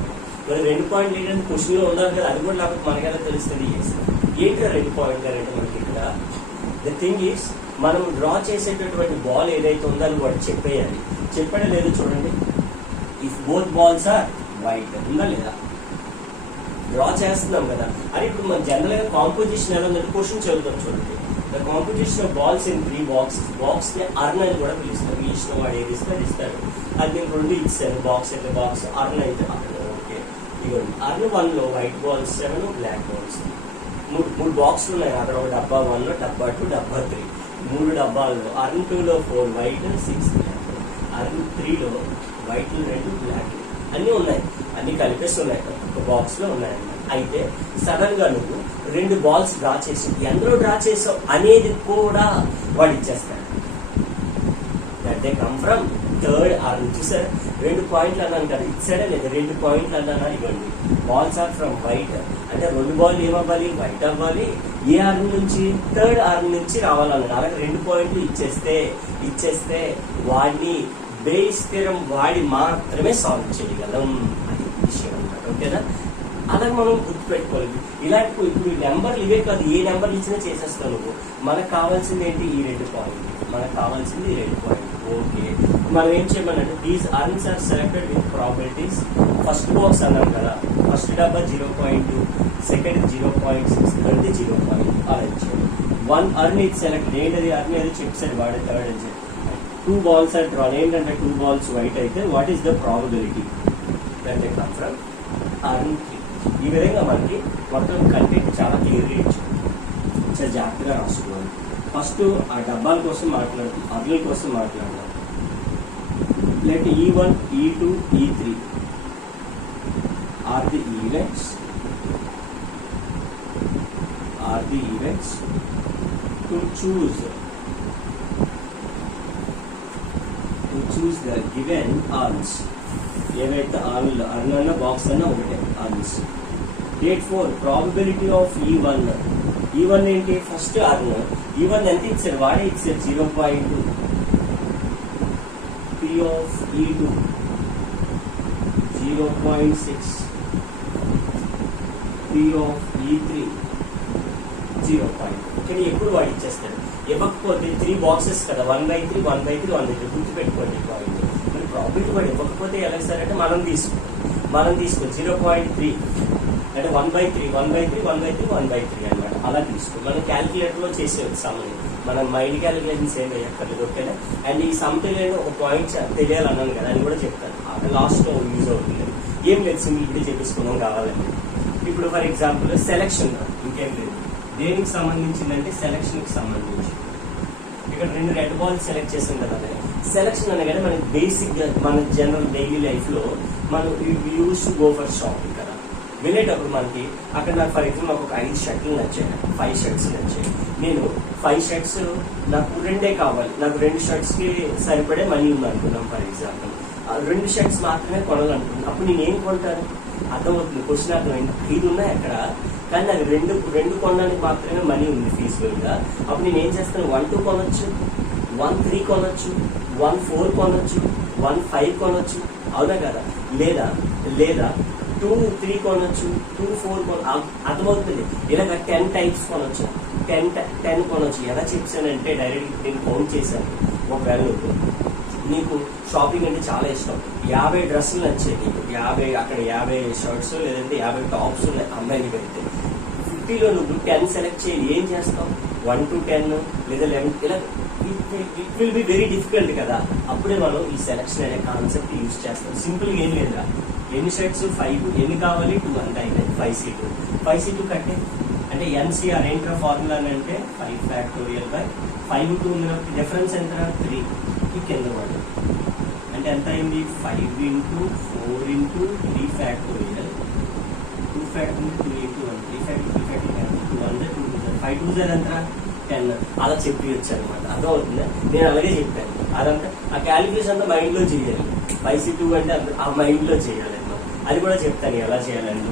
మరి 2 పాయింట్లు ఏంటంటే క్వశ్చన్ లో ఉన్నారు కదా, అది కూడా లేకపోతే మనకెలా తెలుస్తుంది. ఏంటి 2 పాయింట్లు అంటే మనకి ఇక్కడ ద థింగ్ ఈస్, మనం డ్రా చేసేటటువంటి బాల్ ఏదైతే ఉందో అది వాడు చెప్పేయాలి. చెప్పడం లేదు చూడండి, if both balls are white ఉందా లేదా, డ్రా చేస్తున్నాం కదా. అని ఇప్పుడు మన జనరల్ గా కాంపోజిషన్ ఎలా ఉందంటే క్వశ్చన్ చదువుతాం చూడండి, the competition of balls in 3 boxes. Box ని అర్న్ అని కూడా పిలుస్తారు. మీ ఇష్టం వాడు ఏది ఇస్తే అది ఇస్తారు. అది నేను 2 ఇచ్చాను. బాక్స్ అయితే బాక్స్, అర్న్ అయితే ఓకే. ఇవ్వండి. అర్న్ 1 లో వైట్ బాల్స్ 7, బ్లాక్ బాల్స్ 3 బాక్సులు ఉన్నాయి. అక్కడ ఒక డబ్బా 1 లో, డబ్బా 2, డబ్బా 3, 3 డబ్బాల్లో అర్న్ 2 లో 4 వైట్, 6 బ్లాక్. అర్న్ 3 లో వైట్ 2, బ్లాక్ అన్నీ ఉన్నాయి. అన్ని కలిపేసి ఉన్నాయి. ఒక బాక్స్ లో ఉన్నాయన్నమాట. అయితే సడన్ గా నువ్వు 2 బాల్స్ డ్రా చేసి ఎందులో డ్రా చేసావు అనేది కూడా వాడు ఇచ్చేస్తాడు. That they come from third earn. చూసారు, 2 పాయింట్లు అన్నాను కదా, ఇచ్చాడే లేదు. 2 పాయింట్లు అన్నా ఇవ్వండి. బాల్స్ ఆర్ ఫ్రమ్ వైట్ అంటే 2 బాల్ ఏమవ్వాలి, వైట్ అవ్వాలి. ఏ అర్న్ నుంచి, థర్డ్ అర్న్ నుంచి రావాలన్నాడు. అలాగే 2 పాయింట్లు ఇచ్చేస్తే వాడిని బేస్ థియరం వాడి మాత్రమే సాల్వ్ చేయగలం. అది విషయం అన్నమాట. ఓకేనా? అలాగే మనం గుర్తుపెట్టుకోవాలి. ఇలాంటి ఇప్పుడు నెంబర్లు ఇవే కాదు, ఏ నెంబర్లు ఇచ్చినా చేసేస్తావు నువ్వు. మనకు కావాల్సింది ఏంటి, ఈ 2 పాయింట్. మనకు కావాల్సింది ఈ 2 పాయింట్. ఓకే, మనం ఏం చేయమనంటే these urns are selected with probabilities. First box అన్నాం కదా, ఫస్ట్ డబ్బా 0.2, సెకండ్ 0.6, థర్డ్ 0. అలా ఇచ్చాడు. 1 అర్న్ ఇది సెలెక్ట్ ఏంటది, అర్న్ ఏది చెప్పాడు వాడే. థర్డ్ అని 2 balls are drawn. ఏంటంటే 2 balls వైట్ అయితే what is the probability that they come from earn 3. ఈ విధంగా మనకి మొత్తం కంటెంట్ చాలా క్లియర్గా ఇచ్చాడు. చాలా జాగ్రత్తగా రాసుకోవాలి. ఫస్ట్ ఆ డబ్బాల కోసం మాట్లాడుతాం, అర్న్ల కోసం మాట్లాడదాం. Let E1, E2, E3 are the events to choose the given arms. ఏవైతే అర్న్ అన్న బాక్స్ అన్న ఒకటే earns. Date 4 probability of E1. E1 ఏంటి, ఫస్ట్ అర్న్. E1 ఎంత ఇచ్చారు, వాడే ఇచ్చారు 0.2. P of E2 0.6. P of E3 0. కానీ ఎప్పుడు వాడు ఇచ్చేస్తాడు. ఇవ్వకపోతే 3 బాక్సెస్ కదా, 1/3, 1/3, 1/3 గుర్తుపెట్టుకోండి పాయింట్. మరి ప్రాఫిట్ వాడు ఇవ్వకపోతే ఎలా ఇస్తారంటే మనం తీసుకో 0.3 అంటే 1/3, 1/3, 1/3, 1/3 అనమాట. అలా తీసుకో. మనం క్యాలిక్యులేటర్ లో చేసేది సమ్ని, మనం మైండ్ క్యాలిక్యులేషన్స్ ఏం వేయక్కర్లేదు. ఓకేనా? అండ్ ఈ సమ్ తెలియని ఒక పాయింట్ తెలియాలన్నాను కదా, అని కూడా చెప్తాను. అది లాస్ట్ లో యూజ్ అవుతుంది. ఏం లేదు, సింపుల్ చేపించుకున్నాం కావాలని. ఇప్పుడు ఫర్ ఎగ్జాంపుల్ సెలక్షన్, ఇంకేం లేదు. దేనికి సంబంధించిందంటే సెలక్షన్ కి సంబంధించి. ఇక్కడ 2 రెడ్ బాల్స్ సెలెక్ట్ చేసాం కదా. సెలక్షన్ అనగానే మనకి బేసిక్ గా మన జనరల్ డైలీ లైఫ్ లో మనం use to go for shopping కదా. వెళ్ళేటప్పుడు మనకి అక్కడ నాకు ఫర్ ఎగ్జాంపుల్ నాకు ఒక 5 షర్ట్లు నచ్చాయి, 5 షర్ట్స్ నచ్చాయి. నేను 5 షర్ట్స్ నాకు 2 కావాలి. నాకు 2 షర్ట్స్ కి సరిపడే మనీ ఉంది అనుకున్నాం ఫర్ ఎగ్జాంపుల్. 2 షర్ట్స్ మాత్రమే కొనాలనుకున్నాను. అప్పుడు నేను ఏం కొంటాను, అర్థమవుతుంది క్వశ్చన్ అర్థమైంది. 5 ఉన్నాయి అక్కడ, కానీ నాకు 2 కొనడానికి మాత్రమే మనీ ఉంది ఫీజిబుల్ గా. అప్పుడు నేను ఏం చేస్తాను, 1, 2 కొనొచ్చు, 1, 3 కొనొచ్చు, 1, 4 కొనొచ్చు, 1, 5 కొనొచ్చు. అవునా కదా? లేదా 2, 3 కొనొచ్చు, 2, 4 అర్థమవుతుంది. ఇలాగ 10 టైప్స్ కొనొచ్చు, 10 కొనొచ్చు. ఎలా చెప్పానంటే డైరెక్ట్ నేను కౌంట్ చేశాను. ఒకవేళ నీకు షాపింగ్ అంటే చాలా ఇష్టం, 50 డ్రెస్సులు నచ్చాయి నీకు, 50 షర్ట్స్ లేదంటే 50 టాప్స్ ఉన్నాయి అమ్మాయిలకి అయితే. 50లో నువ్వు 10 సెలెక్ట్ చేయాలి. ఏం చేస్తావు, 1 to 10 లేదా 11 ఇలా. It will be very difficult కదా. అప్పుడే మనం ఈ సెలక్షన్ అనే కాన్సెప్ట్ యూజ్ చేస్తాం. సింపుల్ గా ఏం లేదా, ఎన్ని షర్ట్స్ 5, ఎన్ని కావాలి 2 అంటే అయితే 5C2 కట్టే. అంటే NCR ఏంట్రా ఫార్ములా అంటే 5 ఫ్యాక్టోరియల్ బై 5 2 డిఫరెన్స్ ఎంత, 3. ఈ కింద వాడు అంటే ఎంత అయింది, 5 into 4 into 3 factorial, 2 factorial 2 into 1, 3 factorial 200, 5 2 ఎంత 10. అలా చెప్పి వచ్చాను అనమాట. అర్థం అవుతుందా? నేను అలాగే చెప్పాను. అదంతా ఆ క్యాలిక్యులేషన్ అంతా మైండ్ లో చేయాలి. 5C2 అంటే ఆ మైండ్ లో చేయాలి. అది కూడా చెప్తాను ఎలా చేయాలని.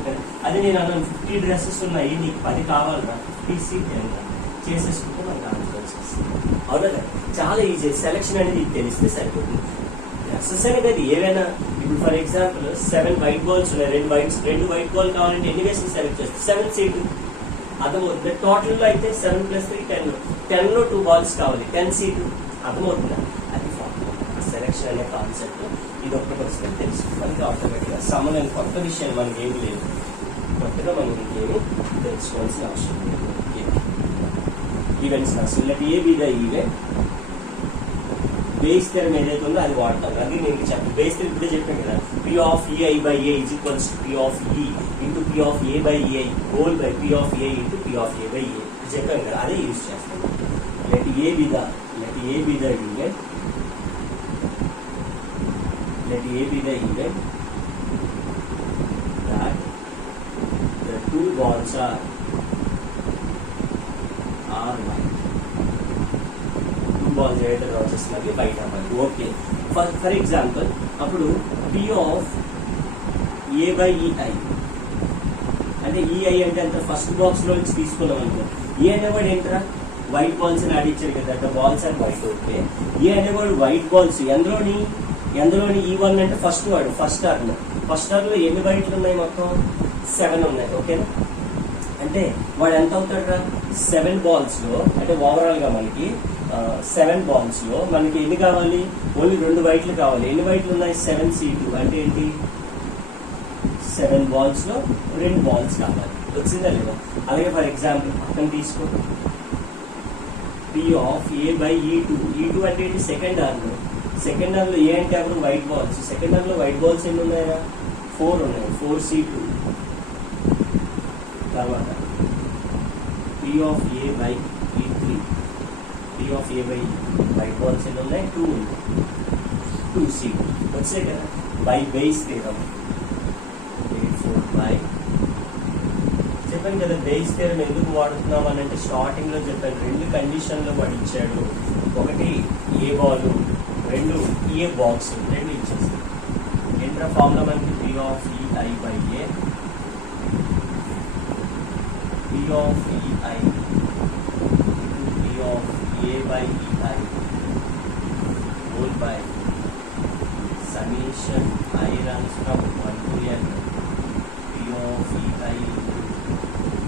అది నేను అన్నాను 50 డ్రెస్సెస్ ఉన్నాయి, నీకు 10 కావాలన్నా 50C10 చేసేసుకుంటే మనకు ఆన్సర్ వచ్చేస్తుంది. అవునా? చాలా ఈజీ. సెలక్షన్ అనేది తెలిస్తే సరిపోతుంది. డ్రెస్సెస్ అనేది అది ఏవైనా. ఇప్పుడు ఫర్ ఎగ్జాంపుల్ 7 వైట్ బాల్స్ ఉన్నాయి, 2 వైట్ బాల్ కావాలంటే ఎన్ని వేసి సెలెక్ట్ చేస్తే 7C2. అర్థమవుతుంది. టోటల్ లో అయితే 7 + 3 10. 10 లో 2 బాల్స్ కావాలి, 10C2. అర్థమవుతుందా? అది సెలక్షన్ అనే కాన్సెప్ట్. ఇది ఒక్కటి వస్తే తెలుసు మనకి ఆటోమేటిక్గా. సమయం కొత్త విషయాలు మనకి ఏమి లేదు, కొత్తగా మనం ఇంకేమి తెలుసుకోవాల్సిన అవసరం లేదు. ఈవెంట్స్ రాస్తాం. Let A be the event. Base theorem ఏదైతే ఉందో అది వాడతాం. అది నేను చెప్పాను. బేస్ థియరం ఇప్పుడే చెప్పాను కదా, P of E I by A is equals to P of E into P of A by A I whole by P of A into P of A by A చెప్పాను కదా, అదే యూజ్ చేస్తాం. Let A be the event. Let A be the event that the two balls are white. Two balls ఏదైతే draw చేస్తున్నది white అవ్వాలి. Okay, for example అప్పుడు P of A by EI అంటే EI అంటే అంత ఫస్ట్ బాక్స్ లో నుంచి తీసుకున్నాం అనుకో. ఏ అనేవాడు ఏంటరా వైట్ బాల్స్ అని ఆడిచ్చారు కదా, అంటే బాల్స్ అండ్ వైట్. ఓకే, ఏ అనేవాడు వైట్ బాల్స్ ఎందులోని E1 అంటే ఫస్ట్ టర్న్ లో ఎన్ని వైట్లు ఉన్నాయి? మొత్తం 7 ఉన్నాయి. ఓకేనా, అంటే వాడు ఎంత అవుతాడు? 7 balls లో, అంటే ఓవరాల్ గా మనకి 7 balls లో మనకి ఎన్ని కావాలి? ఓన్లీ 2 వైట్లు కావాలి. ఎన్ని వైట్లు ఉన్నాయి? 7C2 అంటే ఏంటి? 7 balls లో 2 balls కావాలి. వచ్చిందా లేదా? అలాగే ఫర్ ఎగ్జాంపుల్ పక్కన తీసుకో, P of A by E2 అంటే ఏంటి? సెకండ్ టర్న్ లో ఏ అంటే అప్పుడు వైట్ బాల్స్. సెకండ్ టర్న్ లో వైట్ బాల్స్ ఎన్ని ఉన్నాయా? 4 ఉన్నాయి. 4C2. తర్వాత P of A by E3. P of A by white balls ఎన్ని ఉన్నాయి? 2 ఉన్నాయి. 2C2 వచ్చాయి కదా, బై బేస్ థియరం. బై చెప్పాను కదా, బేస్ థియరం ఎందుకు వాడుతున్నాం అని అంటే స్టార్టింగ్ లో చెప్పాను. 2 కండిషన్లు వాడు ఇచ్చాడు. ఒకటి ఏ బాల్, 2 ఏ బాక్స్, 2 ఇచ్చేస్తాయి. ఏంట్రా ఫార్ములా మనకి? P of E I by A, P of EI P of A by EI whole by summation I runs from 1 to n P of EI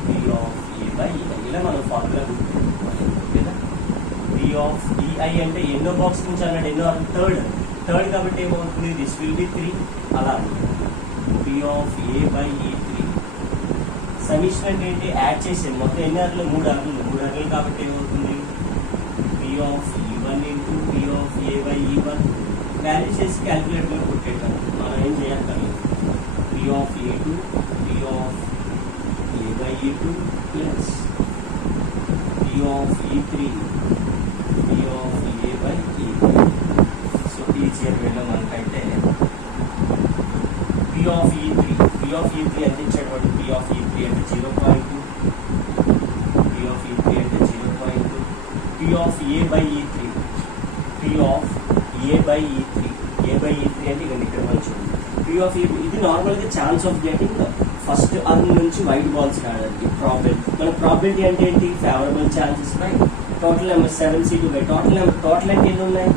P of A by EI. ఇలా మనం formula గుర్తుపెట్టుకోవాలి. ఓకేనా, P of EI అంటే ఎన్నో box నుంచి అన్నాడు? ఎన్నో? Third కాబట్టి ఏమవుతుంది? This will be 3. అలా P of A by E3. సమిషన్ అంటే ఏంటి? యాడ్ చేసేది. మొత్తం ఎన్ని అర్లు? 3 అర్లు కాబట్టి ఏమవుతుంది? P of E1 into P of A by E1. Value చేసి క్యాల్కులేటర్లో కొట్టేద్దాం. మనం ఏం చేయాలి? P of E2 P of A by E2 plus P of E3 P of A by E3. So easier వేలో మనకైతే P ఆఫ్ E3 ఎంత ఇచ్చాడు వాడు? P ఆఫ్ E3 అంటే 0.2. P ఆఫ్ E3 అంటే 0.2. P of A by E3 P of A by E3 అంటే ఇక్కడ మనం చూడండి. P ఆఫ్ ఏ ఇది నార్మల్గా chance of getting first earn నుంచి వైట్ బాల్స్ రావడానికి ప్రాబిలిటీ. మన ప్రాబిలిటీ అంటే ఏంటి? Favourable chances by total number 7C2 by total అంటే ఎన్ని ఉన్నాయి?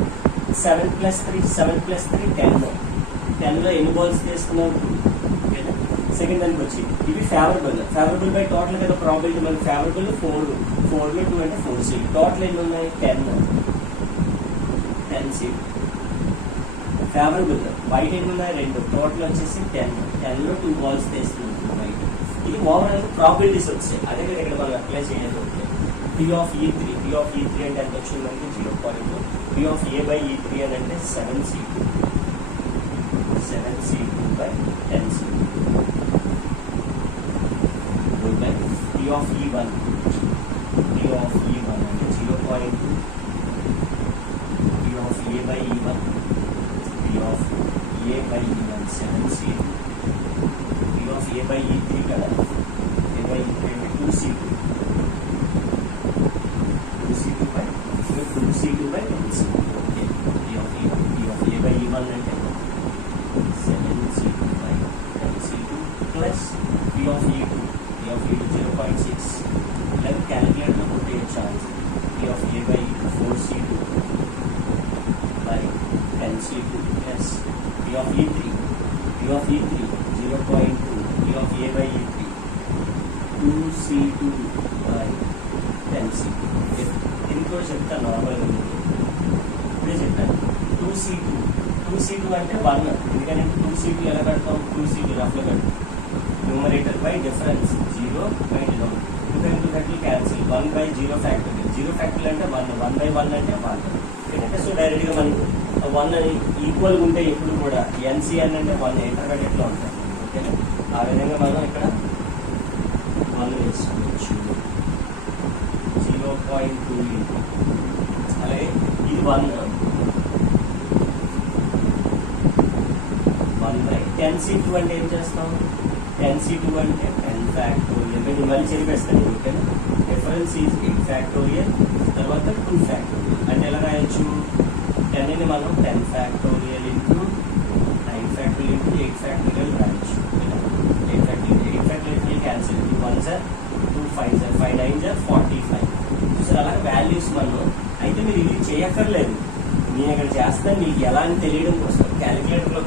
7 + 3 10 లో ఎన్ని బాల్స్ తీసుకున్నాం? ఓకేనా, సెకండ్ దానికి వచ్చి ఇవి ఫేవరబుల్ బై టోటల్ కదా ప్రాబిలిటీ. మనకి ఫేవరబుల్ 4 లో 2 అంటే 4C. టోటల్ ఎన్ని ఉన్నాయి? 10C. ఫేవరబుల్ వైట్ ఎన్ని ఉన్నాయి? 2. టోటల్ వచ్చేసి 10 లో 2 బాల్స్ తీసుకున్నాం వైట్. ఇది ఓవరాల్ ప్రాబిలిటీస్ వచ్చాయి. అదే కదా ఇక్కడ మనం అప్లై చేయాలి. ఓకే, P ఆఫ్ E3 అంటే ఎంత వచ్చింది మనకి? 0.2. P of A by E3 అని అంటే 7C2 by 10C by P of E1 అంటే 0.2. P of A by E1 P of A by E1 7C2. P of A by E3 కదా, ఏ by E3 అంటే 2C2 by 10C. Okay, P of A by E1 అంటే 7C2 by 10C2 plus P of E2 0.6. ఇలా క్యాలిక్యులేటర్లో కొట్టే chance. P of A by 4C2 by 10C2 plus P of E3 0.2. P of A by E3 2C2 by 10C2. దీనికి కూడా చెప్తాను నార్మల్గా. ఇప్పుడే చెప్పాను 2C2 అంటే 1. ఎందుకంటే 2C2 ఎలా పెడతాం? 2C2 రఫ్లో పెడతాం. Numerator by difference 0 by denominator. 2 cancel 1 by 0 factorise zero factory అంటే 1/1 అంటే 1. ఓకేనంటే సో డైరెక్ట్గా మనకు 1 అని ఈక్వల్గా ఉంటే ఎప్పుడు కూడా ఎన్సిఎన్ అంటే 1 ఇంటర్మీడియట్లో ఉంటాయి. ఓకేనా, ఆ విధంగా మనం ఇక్కడ 1 వేసుకోవచ్చు. 0.2 అలాగే ఇది 1/10C2 అంటే ఏం చేస్తాం? 10C2 అంటే 10 ఫ్యాక్టోరియల్. నేను మళ్ళీ చెప్పేస్తాను. ఓకేనా, డిఫరెన్స్ ఈజ్ 8 ఫ్యాక్టోరియల్, తర్వాత 2 ఫ్యాక్టోరియల్. అంటే ఎలా రాయొచ్చు? 10 ని మనం 10 factorial into 9 factorial into 8 factorial రాయొచ్చు. 8 factorial cancel. 2 1s are 2 5s are 5 9s are 45. So అలాగే వాల్యూస్ మనం అయితే మీరు ఇది చేయక్కర్లేదు. నేను ఇక్కడ చేస్తాను మీకు ఎలా అని తెలియడం కోసం క్యాలిక్యులేటర్లో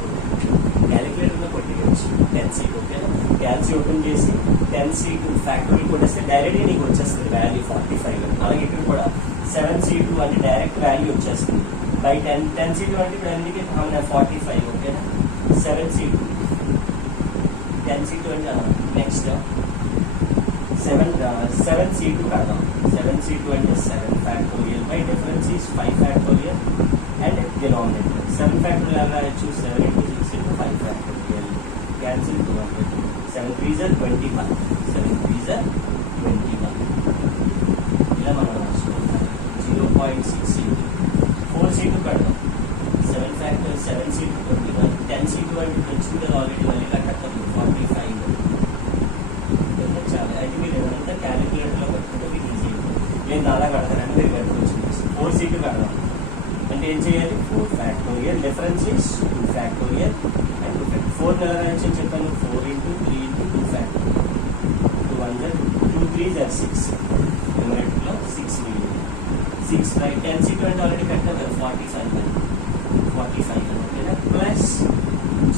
కొట్టేయచ్చు 10C2. ఓకేనా, క్యాల్సి ఓపెన్ చేసి 10C2 ఫ్యాక్టోరియల్ కొట్టేస్తే డైరెక్ట్గా నీకు వచ్చేస్తుంది వాల్యూ 45. అలాగే ఇక్కడ కూడా 7C2 అంటే డైరెక్ట్ వాల్యూ వచ్చేస్తుంది. బై 10C2 అంటే ఇప్పుడు అందుకే 45. ఓకేనా, 7C2 10C2 అంటే నెక్స్ట్ 7C2 కడదాం. 7C2 అంటే 7 factorial by difference is 5 factorial and denominator 7 factorial ఎలా రాయొచ్చు? 7 into 6 into 5 factorial cancel 200. 7 3s are 21. 7 3s are 21. ఇలా మనం రాసుకోవాలి. 0.6 4C2 కడదాం. 7 ఫ్యాక్టోరియల్ 7C2 21. 10C2 అంటే వచ్చింది కదా ఆల్రెడీ, మళ్ళీ కట్టడం 45. చాలా అయితే మీరు ఏమంటే క్యాలిక్యులేటర్లో కట్టుకుంటే మీకు ఈజీ. నేను అలా కడతానంటే మీరు కట్టుకోవచ్చు. 4C2 కడదాం అంటే ఏం చేయాలి? 4 factorial difference is 2 factorial and 2 factorial. 4 నెల రాయొచ్చు చెప్పాను. 4 into 3 into 2 factorial. 2 1s are 2 3s are 6. న్యూమరేటర్లో 6 మిగిలింది. 6 బై 10C2 అంటే ఆల్రెడీ కట్టాం కదా 45. ఓకేనా, ప్లస్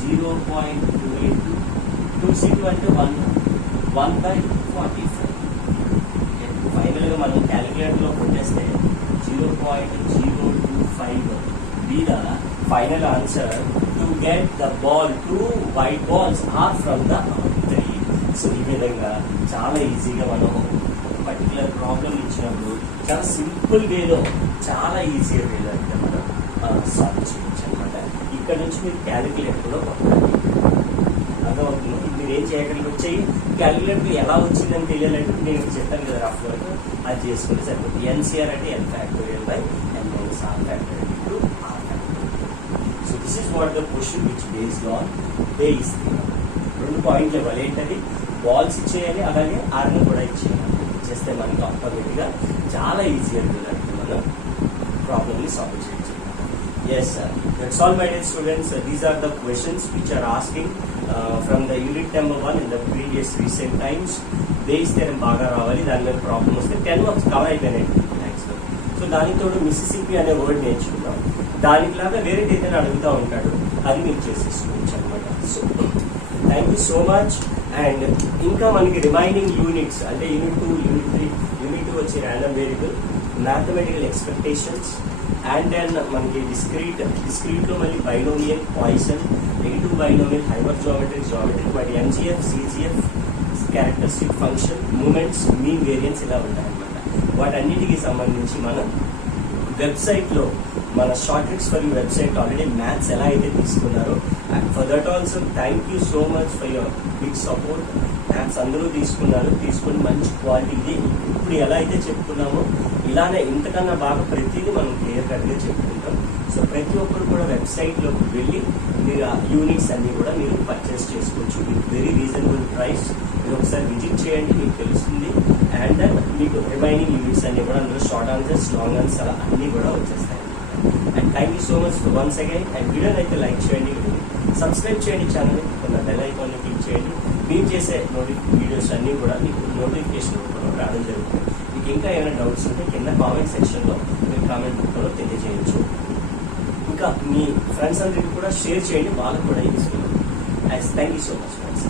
0.2 into 2C2 అంటే 1/45. ఫైనల్గా మనం క్యాలిక్యులేటర్లో కొట్టేస్తే 0.025 be the final answer to get the ball. 2 white balls are from the 3. So ఈ విధంగా చాలా ఈజీగా మనం పర్టికులర్ ప్రాబ్లం ఇచ్చినప్పుడు చాలా సింపుల్ వేలో చాలా ఈజీగా వేలో అయితే మనం సాల్వ్ చేయొచ్చు అనమాట. ఇక్కడ నుంచి మీరు క్యాలిక్యులేటర్లో కొట్టాలి. అర్థమవుతుంది. మీరు ఏం చేయగలిగి వచ్చాయి క్యాలిక్యులేటర్ ఎలా వచ్చిందని తెలియాలంటే నేను చెప్పాను కదా రఫ్ వర్క్, అది చేసుకుంటే సరిపోతుంది. ఎన్సిఆర్ అంటే n factorial by n minus r factorial into r factorial. So this is what the question which based on base. 2 పాయింట్లు ఇవ్వాలి. ఏంటది? బాల్స్ ఇచ్చేయాలి, అలాగే ఆర్ని కూడా ఇచ్చేయాలి. చేస్తే మనకు ఆటోమేటిక్గా చాలా ఈజీగా అంటే మనం ప్రాబ్లమ్ని సాల్వ్ చేయొచ్చు. Yes, sir. That's all, my dear students. These are the questions which are asking from the unit number 1 in the previous recent times. Base theorem బాగా రావాలి, దాని మీద ప్రాబ్లమ్ వస్తే 10 మార్క్స్ కవర్ అయిపోయినాయి మ్యాథ్స్లో. సో దానికి తోడు మిసిసిపి అనే వర్డ్ నేర్చుకున్నాం. దానికి లాగా వేరే ఏదైనా అడుగుతూ ఉంటాడు, అది మీరు చేసేసుకోవచ్చు అనమాట. So thank you so much. And ఇంకా మనకి రిమైనింగ్ యూనిట్స్ అంటే యూనిట్ 2, యూనిట్ 3, యూనిట్ 2 వచ్చి random variable, mathematical expectations, and then మనకి డిస్క్రీట్లో మళ్ళీ binomial, Poisson, negative binomial, hypergeometric వాటి MGF, CGF, characteristic function, moments, mean variance ఇలా ఉంటాయన్నమాట. వాటన్నిటికీ సంబంధించి మనం వెబ్సైట్లో మన short tricks for you website already maths ఎలా అయితే తీసుకున్నారో, and for that also thank you so much for your big support. Maths అందరూ తీసుకుని మంచి క్వాలిటీ ఇప్పుడు ఎలా అయితే చెప్పుకున్నామో ఇలానే ఇంతకన్నా బాగా ప్రతిదీ మనం క్లియర్ కట్గా చెప్పుకుంటాం. సో ప్రతి ఒక్కరు కూడా వెబ్సైట్లోకి వెళ్ళి మీరు ఆ యూనిట్స్ అన్నీ కూడా మీరు పర్చేస్ చేసుకోవచ్చు విత్ వెరీ రీజనబుల్ ప్రైస్. మీరు ఒకసారి విజిట్ చేయండి, మీకు తెలుస్తుంది. అండ్ దెన్ మీకు రిమైనింగ్ యూనిట్స్ అన్నీ కూడా అందులో షార్ట్ ఆన్సర్స్, లాంగ్ ఆన్సర్స్ అలా అన్నీ కూడా వచ్చేస్తాయి. And thank you so much for once again. And వీడియోని అయితే లైక్ చేయండి, సబ్స్క్రైబ్ చేయండి ఛానల్ని, కొంత బెల్ ఐకాన్ని క్లిక్ చేయండి. మీరు చేసే వీడియోస్ అన్నీ కూడా మీకు నోటిఫికేషన్ రావడం జరుగుతుంది. మీకు ఇంకా ఏమైనా డౌట్స్ ఉంటే కింద కామెంట్ సెక్షన్లో మీరు కామెంట్ బుక్లో తెలియజేయచ్చు. ఇంకా మీ ఫ్రెండ్స్ అందరికీ కూడా షేర్ చేయండి, వాళ్ళకు కూడా useful. Thank you so much friends.